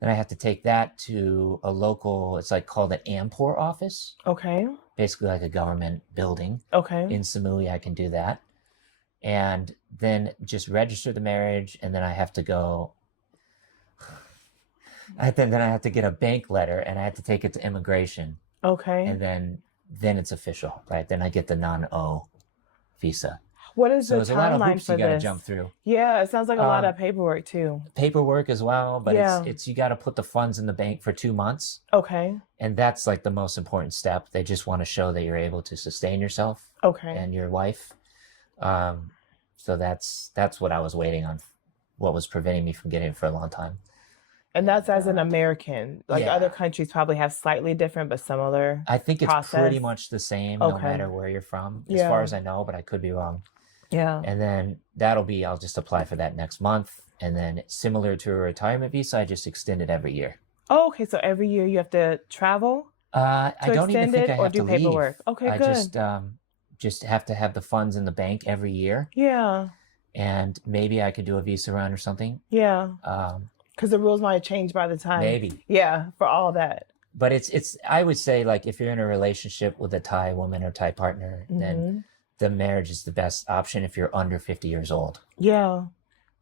Then I have to take that to a local, it's like called an Ampor office. Okay. Basically like a government building. Okay. In Samui, I can do that. And then just register the marriage, and then I have to go, then I have to get a bank letter, and I have to take it to immigration. Okay. And then it's official, right? Then I get the non-O visa. What is So the there's a lot of timeline hoops for you got to this? jump through. Yeah, it sounds like a lot of paperwork too. Paperwork as well, but Yeah. it's you got to put the funds in the bank for 2 months. Okay. And that's like the most important step. They just want to show that you're able to sustain yourself and your wife. So that's what I was waiting on, what was preventing me from getting it for a long time. And that's as an American. Like other countries probably have slightly different but similar. I think it's process. pretty much the same no matter where you're from, as far as I know, but I could be wrong. Yeah. And then I'll just apply for that next month. And then similar to a retirement visa, I just extend it every year. Oh, okay. So every year you have to travel? I don't even think I have to leave. Paperwork? Okay, good. I just have to have the funds in the bank every year. Yeah. And maybe I could do a visa run or something. Yeah. Because the rules might change by the time. Maybe. Yeah, for all that. But it's I would say, like, if you're in a relationship with a Thai woman or Thai partner, then the marriage is the best option if you're under 50 years old. Yeah.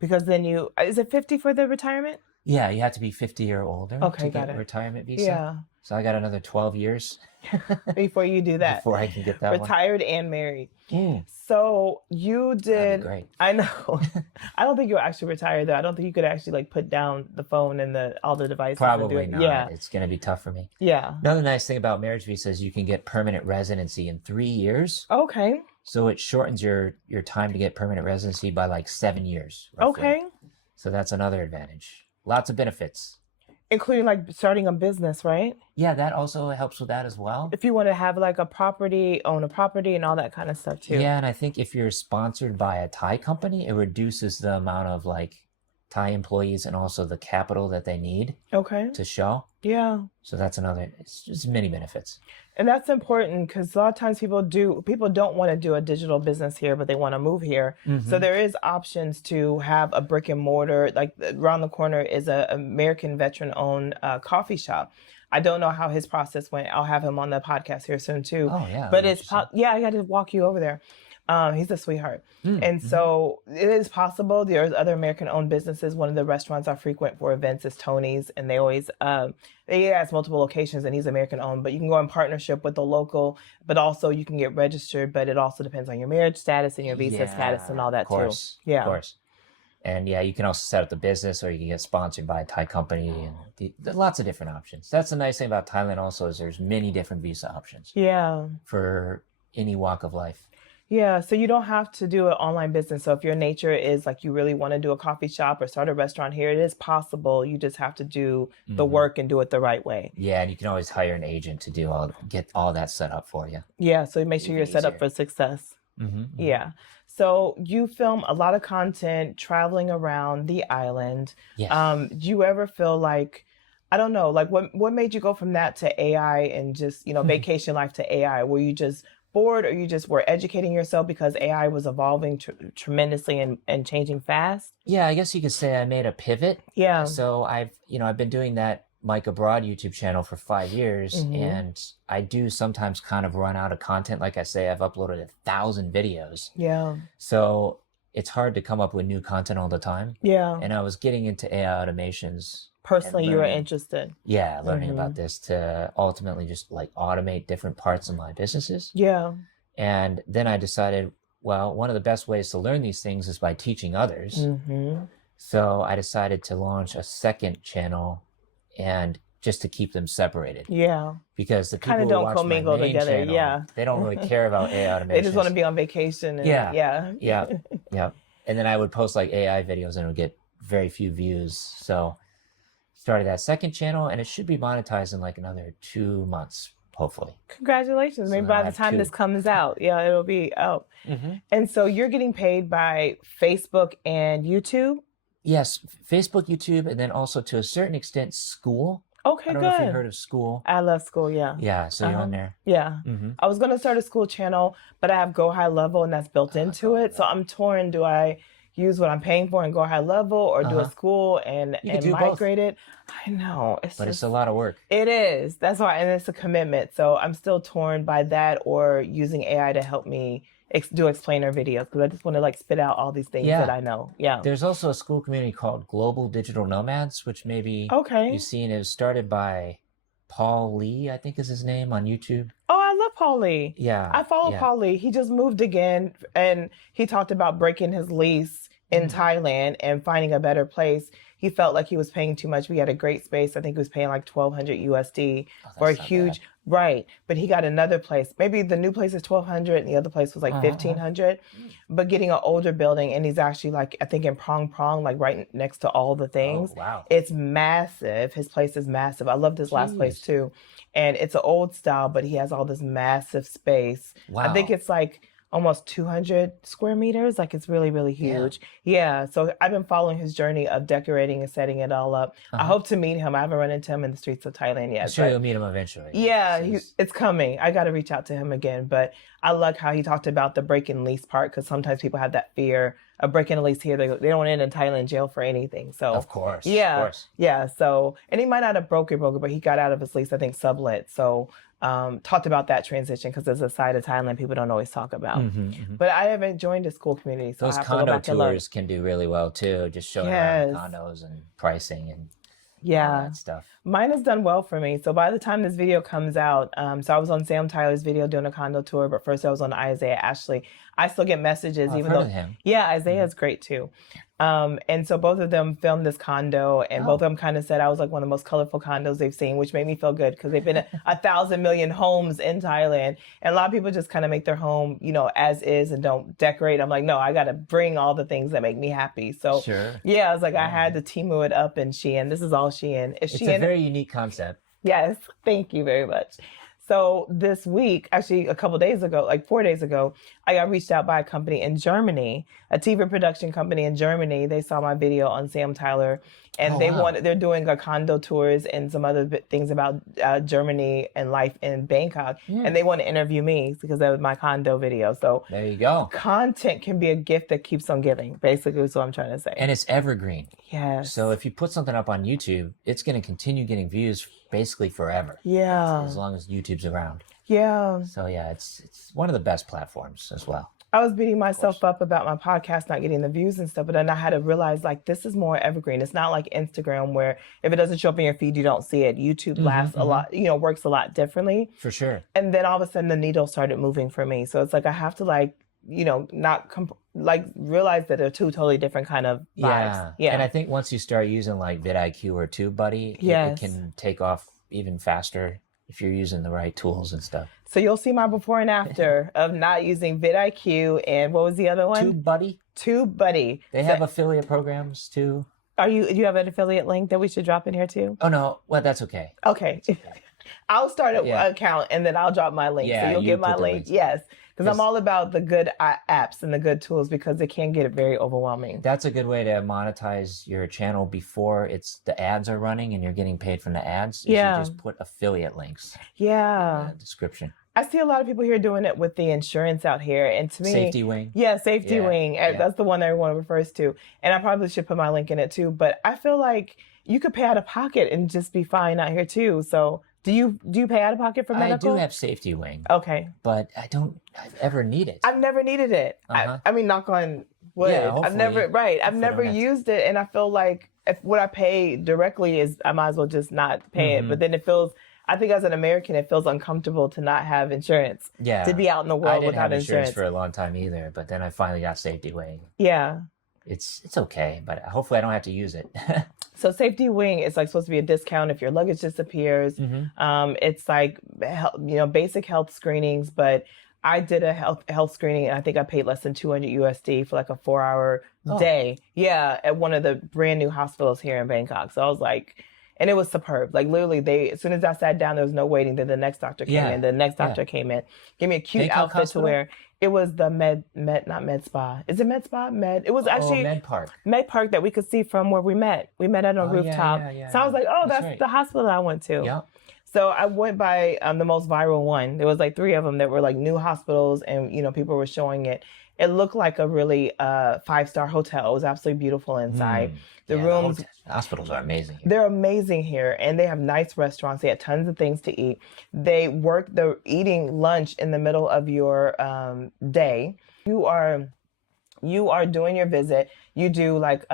Because then is it 50 for the retirement? Yeah, you have to be 50 or older to get a retirement visa. Yeah. So I got another 12 years. Before you do that. Before I can get that Retired and married. So you did. That'd be great. I know. I don't think you'll actually retire though. I don't think you could actually like put down the phone and all the devices. Probably not. Yeah. It's going to be tough for me. Yeah. Another nice thing about marriage visa is you can get permanent residency in 3 years. Okay. So it shortens your time to get permanent residency by like 7 years. Roughly. Okay. So that's another advantage. Lots of benefits. Including like starting a business, right? Yeah, that also helps with that as well. If you want to have like own a property and all that kind of stuff too. Yeah, and I think if you're sponsored by a Thai company, it reduces the amount of like Thai employees and also the capital that they need to show. Yeah. So that's it's just many benefits. And that's important because a lot of times people don't want to do a digital business here, but they want to move here. So there is options to have a brick and mortar. Like around the corner is an American veteran-owned coffee shop. I don't know how his process went. I'll have him on the podcast here soon too. Oh yeah. But I got to walk you over there. He's a sweetheart. And so it is possible. There's other American-owned businesses. One of the restaurants I frequent for events is Tony's, and they always he has multiple locations, and he's American-owned. But you can go in partnership with the local, but also you can get registered. But it also depends on your marriage status and your visa status and all that too. Yeah, of course. And yeah, you can also set up the business, or you can get sponsored by a Thai company, and lots of different options. That's the nice thing about Thailand. Also, is there's many different visa options. Yeah, for any walk of life. Yeah, so you don't have to do an online business. So if your nature is like you really want to do a coffee shop or start a restaurant here, it is possible. You just have to do the work and do it the right way. Yeah, and you can always hire an agent to get all that set up for you. Yeah, so make sure you're set up for success. Yeah. So you film a lot of content traveling around the island. Yes. Do you ever feel like, I don't know, like what made you go from that to AI and just, vacation life to AI? Were you just bored, or you just were educating yourself because AI was evolving tremendously and changing fast? Yeah, I guess you could say I made a pivot. Yeah. So I've been doing that Mike Abroad YouTube channel for 5 years, and I do sometimes kind of run out of content. Like I say, I've uploaded 1,000 videos. Yeah. So it's hard to come up with new content all the time. Yeah. And I was getting into AI automations. Personally, you were interested. Yeah, learning about this to ultimately just like automate different parts of my businesses. Yeah. And then I decided, well, one of the best ways to learn these things is by teaching others. So I decided to launch a second channel, and just to keep them separated. Yeah. Because the people who watch my main channel, they don't really care about AI automation. They just want to be on vacation. And, yeah. And then I would post like AI videos, and it would get very few views. So started that second channel, and it should be monetized in like another 2 months, hopefully. Congratulations. Maybe by the time this comes out, it'll be out. And so you're getting paid by Facebook and YouTube? Yes, Facebook, YouTube, and then also to a certain extent, School. Okay, I don't know if you heard of School. I love School, yeah. Yeah, so you're on there. Yeah. I was going to start a School channel, but I have Go High Level, and that's built into it. So I'm torn. Do I use what I'm paying for and go high level, or do a school and migrate it? I know. It's a lot of work. It is. That's why, and it's a commitment. So I'm still torn by that, or using AI to help me do explainer videos, because I just want to like spit out all these things that I know. Yeah. There's also a school community called Global Digital Nomads, which maybe you've seen. It was started by Paul Lee, I think is his name, on YouTube. Oh, I love Paulie. Yeah. I follow Paulie. He just moved again, and he talked about breaking his lease in Thailand and finding a better place. He felt like he was paying too much. We had a great space. I think he was paying like 1,200 USD for a huge, right. But he got another place. Maybe the new place is 1,200 and the other place was like 1,500. But getting an older building, and he's actually like, I think in Prong Prong, like right next to all the things. Oh, wow. It's massive. His place is massive. I loved his last place too. And it's an old style, but he has all this massive space. Wow. I think it's like almost 200 square meters. Like it's really, really huge. Yeah. So I've been following his journey of decorating and setting it all up. I hope to meet him. I haven't run into him in the streets of Thailand yet. I'm sure you'll meet him eventually. Yeah, it's coming. I got to reach out to him again. But I like how he talked about the break and lease part, because sometimes people have that fear of breaking a lease here. They don't end in Thailand jail for anything. So of course. Yeah. Of course. Yeah. So, and he might not have broke it, but he got out of his lease, I think, sublet. So talked about that transition, because there's a side of Thailand people don't always talk about. But I haven't joined a school community, so those I have condo to go back tours can do really well too, just showing around condos and pricing and all that stuff. Mine has done well for me. So by the time this video comes out, so I was on Sam Tyler's video doing a condo tour, but first I was on Isaiah Ashley. I still get messages, I've even heard though of him. Isaiah is great too. And so both of them filmed this condo, and both of them kind of said I was like one of the most colorful condos they've seen, which made me feel good, because they've been 1,000 million homes in Thailand. And a lot of people just kind of make their home, as is and don't decorate. I'm like, no, I got to bring all the things that make me happy. So I was like, I had to Temu it up in Shein. This is all Shein. It's a very unique concept. Yes. Thank you very much. So this week, actually a couple days ago, like 4 days ago, I got reached out by a company in Germany, a TV production company in Germany. They saw my video on Sam Tyler, and they're doing a condo tours and some other things about Germany and life in Bangkok. And they want to interview me because that was my condo video. So there you go. Content can be a gift that keeps on giving, basically is what I'm trying to say. And it's evergreen. Yes. So if you put something up on YouTube, it's going to continue getting views basically forever. Yeah. As long as YouTube's around. Yeah. So yeah, it's one of the best platforms as well. I was beating myself up about my podcast not getting the views and stuff, but then I had to realize, like, this is more evergreen. It's not like Instagram, where if it doesn't show up in your feed, you don't see it. YouTube lasts a lot, works a lot differently. For sure. And then all of a sudden the needle started moving for me. So it's like I have to realize that they're two totally different kind of vibes. Yeah. And I think once you start using like vidIQ or TubeBuddy, it can take off even faster if you're using the right tools and stuff. So you'll see my before and after of not using vidIQ, and what was the other one? TubeBuddy. TubeBuddy. They have affiliate programs too. Do you have an affiliate link that we should drop in here too? Oh no, well that's okay. Okay. I'll start an account and then I'll drop my link. Yeah, so you'll get my link. Yes. Because I'm all about the good apps and the good tools, because it can get very overwhelming. That's a good way to monetize your channel before the ads are running and you're getting paid from the ads. You should just put affiliate links in the description. I see a lot of people here doing it with the insurance out here. And to me, Safety Wing. Yeah, Safety Wing. That's the one everyone refers to. And I probably should put my link in it too. But I feel like you could pay out of pocket and just be fine out here too. So do you pay out of pocket for medical? I do have Safety Wing. Okay. But I've ever needed it. I've never needed it. I mean, knock on wood. Yeah, I've never used it. And I feel like if what I pay directly is, I might as well just not pay it. But then I think as an American, it feels uncomfortable to not have insurance. Yeah. To be out in the world without insurance. I didn't have insurance for a long time either, but then I finally got Safety Wing. Yeah. It's okay, but hopefully I don't have to use it. So Safety Wing is like supposed to be a discount if your luggage disappears. It's like, basic health screenings, but I did a health screening and I think I paid less than 200 USD for like a 4-hour day. Yeah. At one of the brand new hospitals here in Bangkok. So I was like, and it was superb. Like literally as soon as I sat down, there was no waiting. Then the next doctor came in. The next doctor came in. Gave me a cute Bangkok outfit hospital? to wear. It was the not Med Spa. Is it Med Spa? It was actually Med Park. Med Park that we could see from where we met. We met at a rooftop. So I was like, that's right. the hospital I went to. Yeah. So I went by the most viral one. There was like 3 of them that were like new hospitals, and people were showing it. It looked like a really 5-star hotel. It was absolutely beautiful inside. The rooms, hospitals are amazing here. They're amazing here, and they have nice restaurants. They have tons of things to eat. They work the eating lunch in the middle of your day. You are doing your visit. you do like,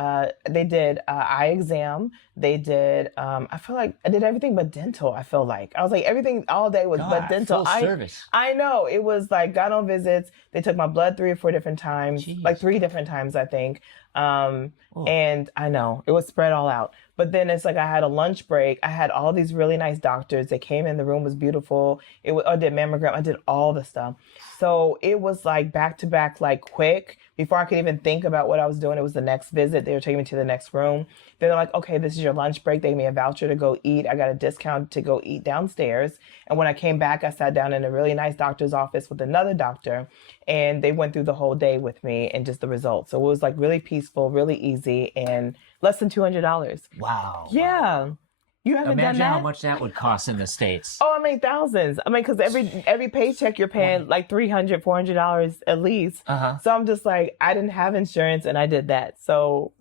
they did eye exam. They did, I feel like I did everything but dental. I feel like I was like, everything all day was but dental. Full service. I know it was like got on visits. They took my blood 3 or 4 different times, Jeez. like 3 different times, I think. And I know it was spread all out. But then it's like I had a lunch break. I had all these really nice doctors. They came in. The room was beautiful. I did mammogram. I did all the stuff. So it was like back to back, like quick. Before I could even think about what I was doing, it was the next visit. They were taking me to the next room. Then they're like, okay, this is your lunch break. They gave me a voucher to go eat. I got a discount to go eat downstairs. And when I came back, I sat down in a really nice doctor's office with another doctor. And they went through the whole day with me and just the results. So it was like really peaceful, really easy, and less than $200. Wow. Yeah. Wow. You haven't Imagine done that? how much that would cost in the States. Oh, I mean, thousands. I mean, because every paycheck you're paying like $300, $400 at least. So I'm just like, I didn't have insurance and I did that. So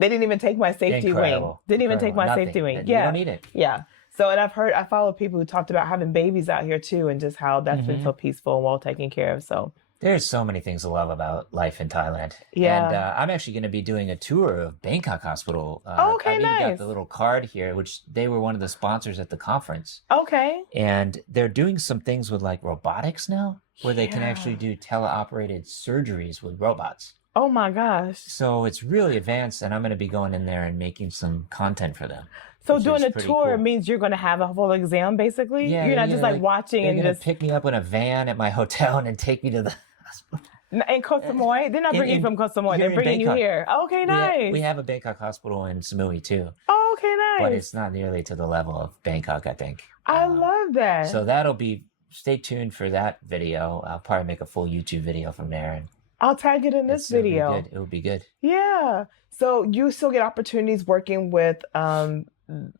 they didn't even take my safety wing. Didn't even take my safety wing. Yeah. You don't need it. Yeah. So, and I follow people who talked about having babies out here too, and just how that's been so peaceful and well taken care of. So there's so many things to love about life in Thailand. Yeah. And I'm actually going to be doing a tour of Bangkok Hospital. Okay, I've even nice. got the little card here, which they were one of the sponsors at the conference. Okay. And they're doing some things with like robotics now, where they can actually do teleoperated surgeries with robots. Oh my gosh. So it's really advanced, and I'm going to be going in there and making some content for them. So doing a tour means you're going to have a full exam, basically? Yeah, you're not just like watching and just pick me up in a van at my hotel and then take me to the hospital. In Koh Samui? They're not bringing you from Koh Samui. They're bringing you here. Okay, nice. We have a Bangkok hospital in Samui too. Oh, okay, nice. But it's not nearly to the level of Bangkok, I think. I love that. So that'll be, stay tuned for that video. I'll probably make a full YouTube video from there. And I'll tag it in this video. It will be good. Yeah. So you still get opportunities working with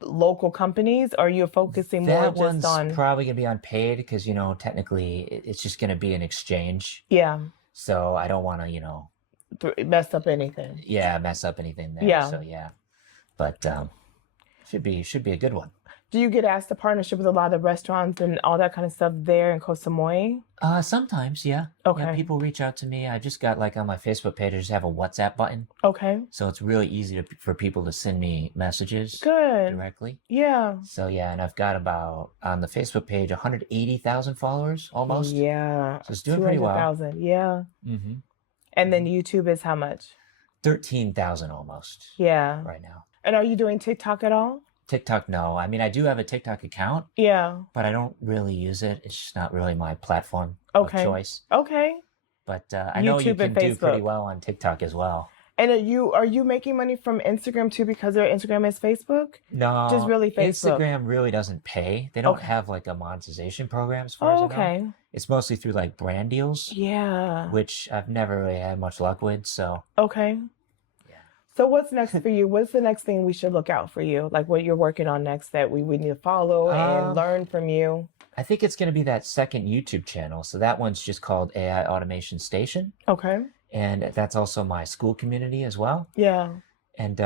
local companies, or are you focusing more that just on? One's probably gonna be unpaid because technically it's just gonna be an exchange. Yeah. So I don't want to mess up anything. Yeah, mess up anything there. Yeah. So yeah, but should be a good one. Do you get asked to partnership with a lot of restaurants and all that kind of stuff there in Koh Samui? Sometimes, yeah. Okay. Yeah, people reach out to me. I just got like on my Facebook page, I just have a WhatsApp button. Okay. So it's really easy for people to send me messages. Good. Directly. Yeah. So yeah, and I've got about, on the Facebook page, 180,000 followers almost. Yeah. So it's doing pretty well. 200,000. Yeah. Mm-hmm. And then YouTube is how much? 13,000 almost. Yeah. Right now. And are you doing TikTok at all? TikTok, no. I mean, I do have a TikTok account. Yeah. But I don't really use it. It's just not really my platform of choice. Okay. But I know you can do pretty well on TikTok as well. And are you making money from Instagram too because their Instagram is Facebook? No. Just really Facebook. Instagram really doesn't pay. They don't have like a monetization program as far as I know. It's mostly through like brand deals. Yeah. Which I've never really had much luck with, so. Okay. So what's next for you? What's the next thing we should look out for you? Like what you're working on next that we need to follow and learn from you? I think it's going to be that second YouTube channel. So that one's just called AI Automation Station. Okay. And that's also my school community as well. Yeah. And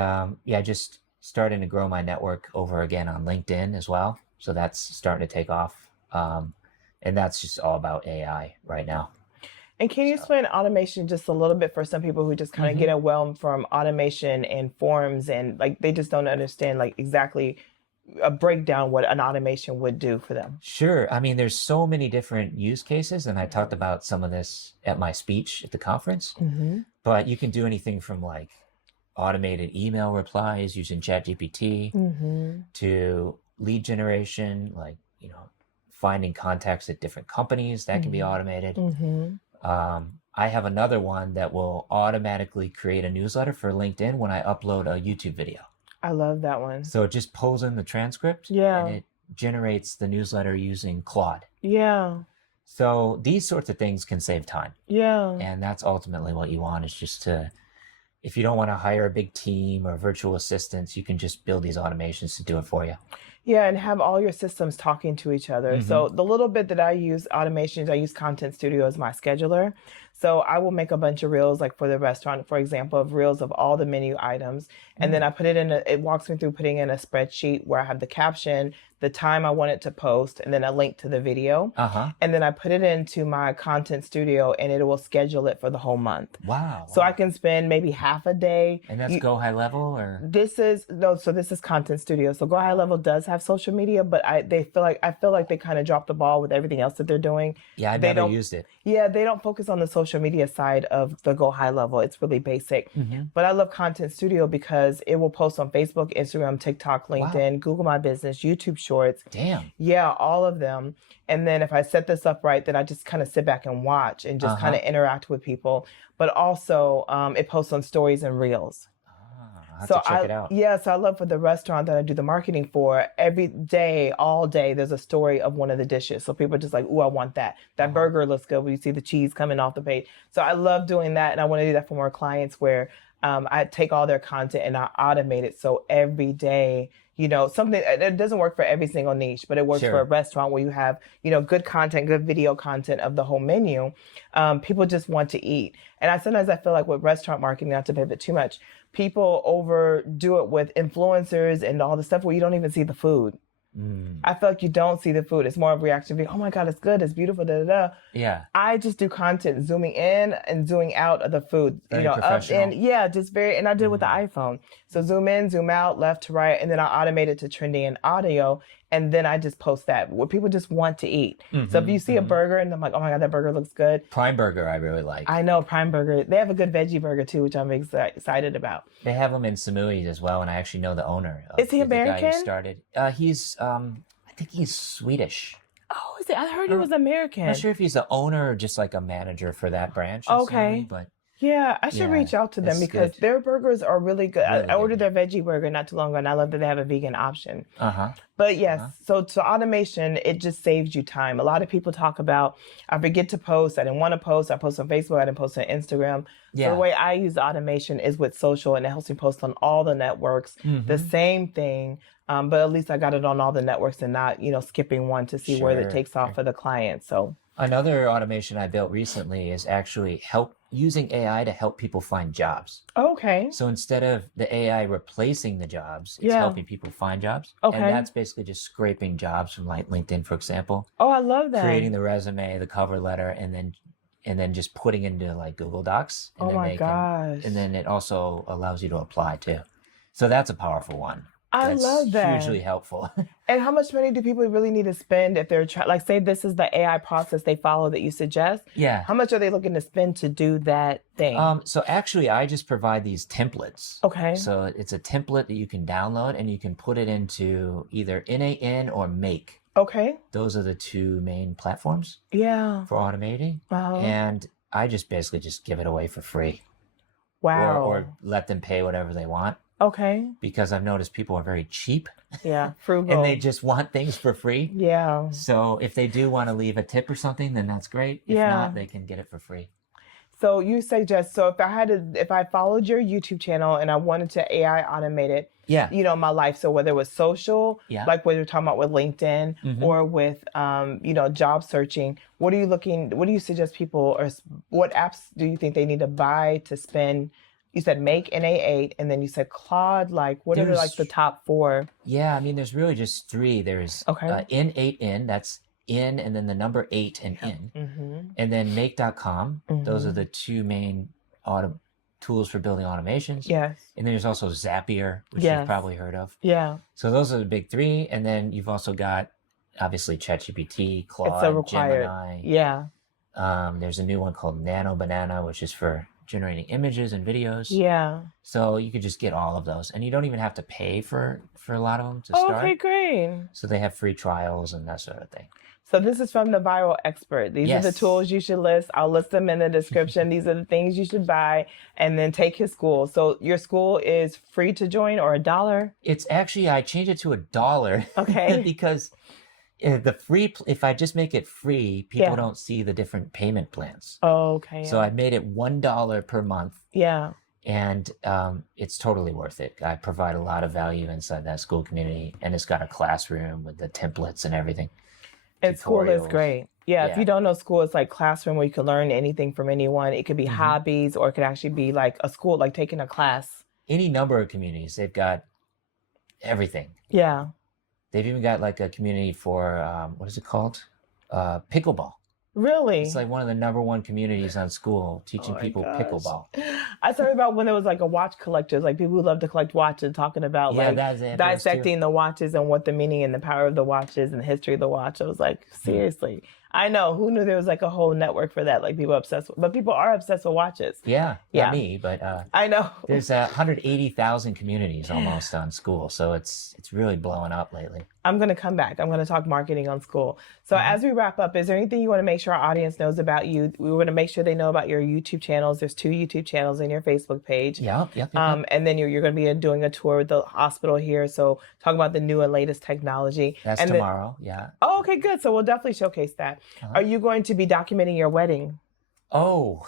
just starting to grow my network over again on LinkedIn as well. So that's starting to take off. And that's just all about AI right now. And can you explain automation just a little bit for some people who just kind of get overwhelmed from automation and forms and like they just don't understand like exactly a breakdown what an automation would do for them? Sure. I mean, there's so many different use cases, and I talked about some of this at my speech at the conference. But you can do anything from like automated email replies using ChatGPT to lead generation, like finding contacts at different companies that can be automated. I have another one that will automatically create a newsletter for LinkedIn when I upload a YouTube video. I love that one. So it just pulls in the transcript and it generates the newsletter using Claude. Yeah. So these sorts of things can save time. Yeah. And that's ultimately what you want, is just to, if you don't want to hire a big team or virtual assistants, you can just build these automations to do it for you. Yeah, and have all your systems talking to each other. So the little bit that I use automations, I use Content Studio as my scheduler. So I will make a bunch of reels, like for the restaurant, for example, of reels of all the menu items. And then I put it in, it walks me through putting in a spreadsheet where I have the caption, the time I want it to post, and then a link to the video. And then I put it into my content studio and it will schedule it for the whole month. Wow. So I can spend maybe half a day. And that's Go High Level or? This is Content Studio. So Go High Level does have social media, but I feel like they kind of dropped the ball with everything else that they're doing. Yeah, I never used it. Yeah, they don't focus on the social media side of the Go High Level. It's really basic. But I love Content Studio because it will post on Facebook, Instagram, TikTok, LinkedIn, Google My Business, YouTube Shorts. Damn. Yeah, all of them. And then if I set this up right, then I just kind of sit back and watch and just kind of interact with people. But also, it posts on stories and reels. I'll have to check it out. Yeah, so I love for the restaurant that I do the marketing for, every day, all day, there's a story of one of the dishes. So people are just like, ooh, I want that. That burger looks good when you see the cheese coming off the page. So I love doing that. And I want to do that for more clients where I take all their content and I automate it. So every day, you know, something, it doesn't work for every single niche, but it works for a restaurant where you have, you know, good content, good video content of the whole menu. People just want to eat. And sometimes I feel like with restaurant marketing, not to pivot too much, people overdo it with influencers and all the stuff where you don't even see the food. I feel like you don't see the food. It's more of reaction. Oh my God, it's good. It's beautiful. Da, da, da. Yeah. I just do content zooming in and zooming out of the food. Very you know, professional. up in, yeah, just very, and I did it with the iPhone. So zoom in, zoom out, left to right, and then I automate it to trending and audio. And then I just post that where people just want to eat. So if you see a burger and I'm like, oh my God, that burger looks good. Prime Burger, I really like. I know Prime Burger. They have a good veggie burger too, which I'm excited about. They have them in Samui as well, and I actually know the owner. Is he American? The guy who started. He's, I think he's Swedish. Oh, is it? I heard he was American. I'm not sure if he's the owner or just like a manager for that branch. Okay. Samui, but yeah, I should reach out to them because their burgers are really good. Really I ordered their veggie burger not too long ago, and I love that they have a vegan option. But yes, so to automation, it just saves you time. A lot of people talk about, I forget to post. I didn't want to post. I post on Facebook. I didn't post on Instagram. So the way I use automation is with social, and it helps me post on all the networks. The same thing, but at least I got it on all the networks and not, you know, skipping one to see where it takes off for the client. So another automation I built recently is actually using AI to help people find jobs. Okay. So instead of the AI replacing the jobs, it's helping people find jobs. Okay. And that's basically just scraping jobs from like LinkedIn, for example. Oh, I love that. Creating the resume, the cover letter, and then just putting into like Google Docs. And oh my gosh. And then it also allows you to apply too. So that's a powerful one. I love that. Hugely helpful. And how much money do people really need to spend if they're like, say this is the AI process they follow that you suggest? Yeah. How much are they looking to spend to do that thing? So actually, I just provide these templates. Okay. So it's a template that you can download and you can put it into either NAN or Make. Okay. Those are the two main platforms. Yeah. For automating. And I just basically just give it away for free. Wow. Or let them pay whatever they want. Okay. Because I've noticed people are very cheap. Yeah, frugal. And they just want things for free. Yeah. So if they do want to leave a tip or something, then that's great. If not, they can get it for free. So you suggest, so if I followed your YouTube channel and I wanted to AI automate it, you know, my life. So whether it was social, like what you're talking about with LinkedIn or with, you know, job searching, what do you suggest people, or what apps do you think they need to buy to spend? You said Make, NA8, and then you said Claude. Like, what are like the top 4? Yeah, I mean, there's really just 3. There's N8N, that's in, and then the number 8 and in. And then Make.com. Those are the 2 main tools for building automations. Yes. And then there's also Zapier, which you've probably heard of. Yeah. So those are the big 3. And then you've also got, obviously, ChatGPT, Claude, Gemini. Yeah. There's a new one called Nano Banana, which is for generating images and videos. Yeah. So you could just get all of those, and you don't even have to pay for a lot of them to start. Okay, great. So they have free trials and that sort of thing. So this is from the Viral Expert. These are the tools you should list. I'll list them in the description. These are the things you should buy, and then take his school. So your school is free to join, or $1? It's actually, I changed it to $1. Okay. Because if I just make it free, people don't see the different payment plans. Okay. So I made it $1 per month. Yeah. And it's totally worth it. I provide a lot of value inside that school community, and it's got a classroom with the templates and everything. And school is great. Yeah, if you don't know school, it's like classroom where you can learn anything from anyone. It could be hobbies, or it could actually be like a school, like taking a class. Any number of communities. They've got everything. Yeah. They've even got like a community for, what is it called? Pickleball. Really? It's like one of the #1 communities on school teaching people pickleball. I talked about when there was like a watch collectors, like people who love to collect watches, talking about dissecting the watches and what the meaning and the power of the watches and the history of the watch. I was like, seriously. I know. Who knew there was like a whole network for that? Like people obsessed with, but people are obsessed with watches. Yeah. Not me, but I know. There's 180,000 communities almost on school. So it's really blowing up lately. I'm going to come back. I'm going to talk marketing on school. So as we wrap up, is there anything you want to make sure our audience knows about you? We want to make sure they know about your YouTube channels. There's 2 YouTube channels and your Facebook page. Yep. And then you're going to be doing a tour with the hospital here. So talk about the new and latest technology. That's tomorrow. Oh, okay, good. So we'll definitely showcase that. Are you going to be documenting your wedding? Oh,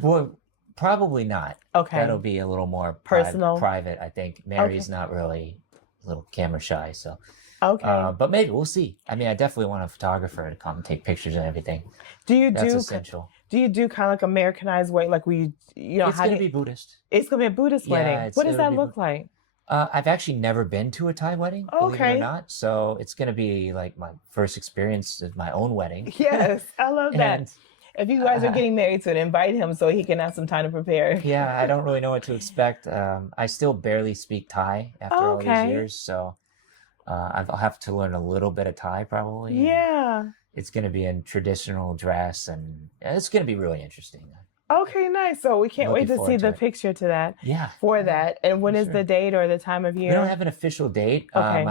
well, probably not. Okay. That'll be a little more personal, private, I think. Mary's not really a little camera shy, so. Okay. But maybe we'll see. I mean, I definitely want a photographer to come take pictures and everything. That's essential. Do you do kind of like Americanized way, like it's going to be Buddhist. It's going to be a Buddhist wedding. What does that look like? I've actually never been to a Thai wedding, believe it or not. So it's going to be like my first experience of my own wedding. Yes, I love that. If you guys are getting married soon, invite him so he can have some time to prepare. Yeah, I don't really know what to expect. I still barely speak Thai after all these years. So I'll have to learn a little bit of Thai probably. Yeah. It's going to be in traditional dress and it's going to be really interesting. Okay, nice. So we can't wait to see the picture to that. Yeah. For that. And when is the date or the time of year? We don't have an official date. Okay.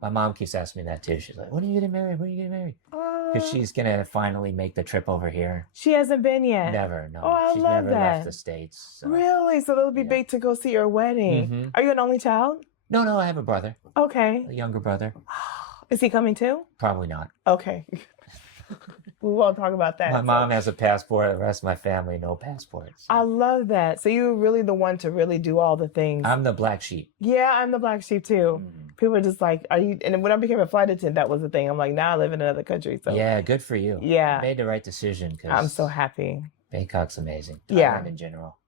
My mom keeps asking me that too. She's like, when are you getting married? When are you getting married? Because she's going to finally make the trip over here. She hasn't been yet? Never, no. Oh, I she's love never that. left the States. So. Really? So that'll be big to go see your wedding. Mm-hmm. Are you an only child? No, I have a brother. Okay. A younger brother. Is he coming too? Probably not. Okay. We won't talk about that. My mom has a passport. The rest of my family, no passports. I love that. So you're really the one to really do all the things. I'm the black sheep. Yeah, I'm the black sheep too. People are just like, are you? And when I became a flight attendant, that was the thing. I'm like, now I live in another country. So yeah, good for you. Yeah. You made the right decision. I'm so happy. Bangkok's amazing. Yeah. Thailand in general.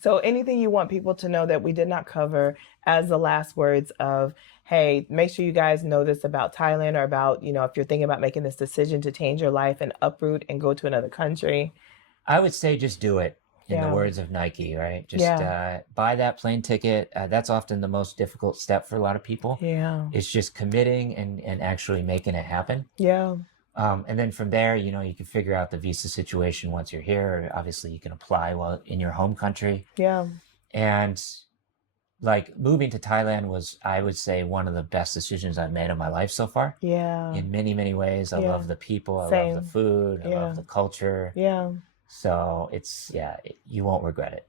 So anything you want people to know that we did not cover as the last words of, hey, make sure you guys know this about Thailand, or about, if you're thinking about making this decision to change your life and uproot and go to another country. I would say just do it, in the words of Nike, right? Just buy that plane ticket. That's often the most difficult step for a lot of people. Yeah. It's just committing and actually making it happen. Yeah. And then from there, you can figure out the visa situation once you're here. Obviously, you can apply while in your home country. Yeah. And like moving to Thailand was, I would say, one of the best decisions I've made in my life so far. Yeah. In many, many ways. I love the people. I Same. love the food. I love the culture. Yeah. So you won't regret it.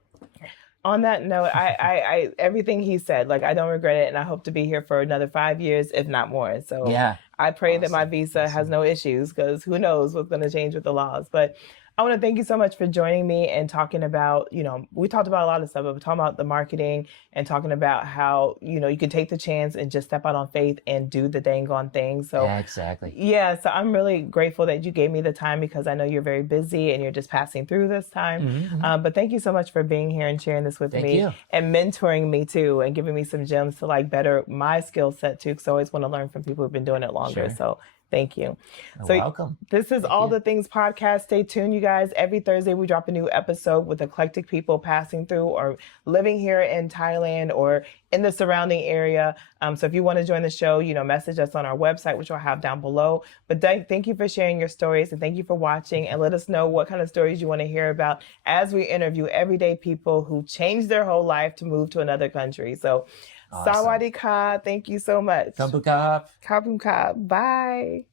On that note, I everything he said, like, I don't regret it, and I hope to be here for another 5 years, if not more. So I pray that my visa has no issues, because who knows what's going to change with the laws. But I want to thank you so much for joining me and talking about, we talked about a lot of stuff, but we're talking about the marketing and talking about how, you can take the chance and just step out on faith and do the dang on thing. So yeah, exactly. Yeah. So I'm really grateful that you gave me the time, because I know you're very busy and you're just passing through this time. Mm-hmm. But thank you so much for being here and sharing this with me and mentoring me too, and giving me some gems to like better my skill set too. Because I always want to learn from people who've been doing it longer. Sure. So thank you. You're welcome. This is All the Things podcast. Stay tuned, you guys. Every Thursday we drop a new episode with eclectic people passing through or living here in Thailand or in the surrounding area. So if you want to join the show, message us on our website, which I'll have down below. But thank you for sharing your stories, and thank you for watching, and let us know what kind of stories you want to hear about as we interview everyday people who changed their whole life to move to another country. So awesome. Sawadee ka. Thank you so much. Kampukap. Kampukap. Bye.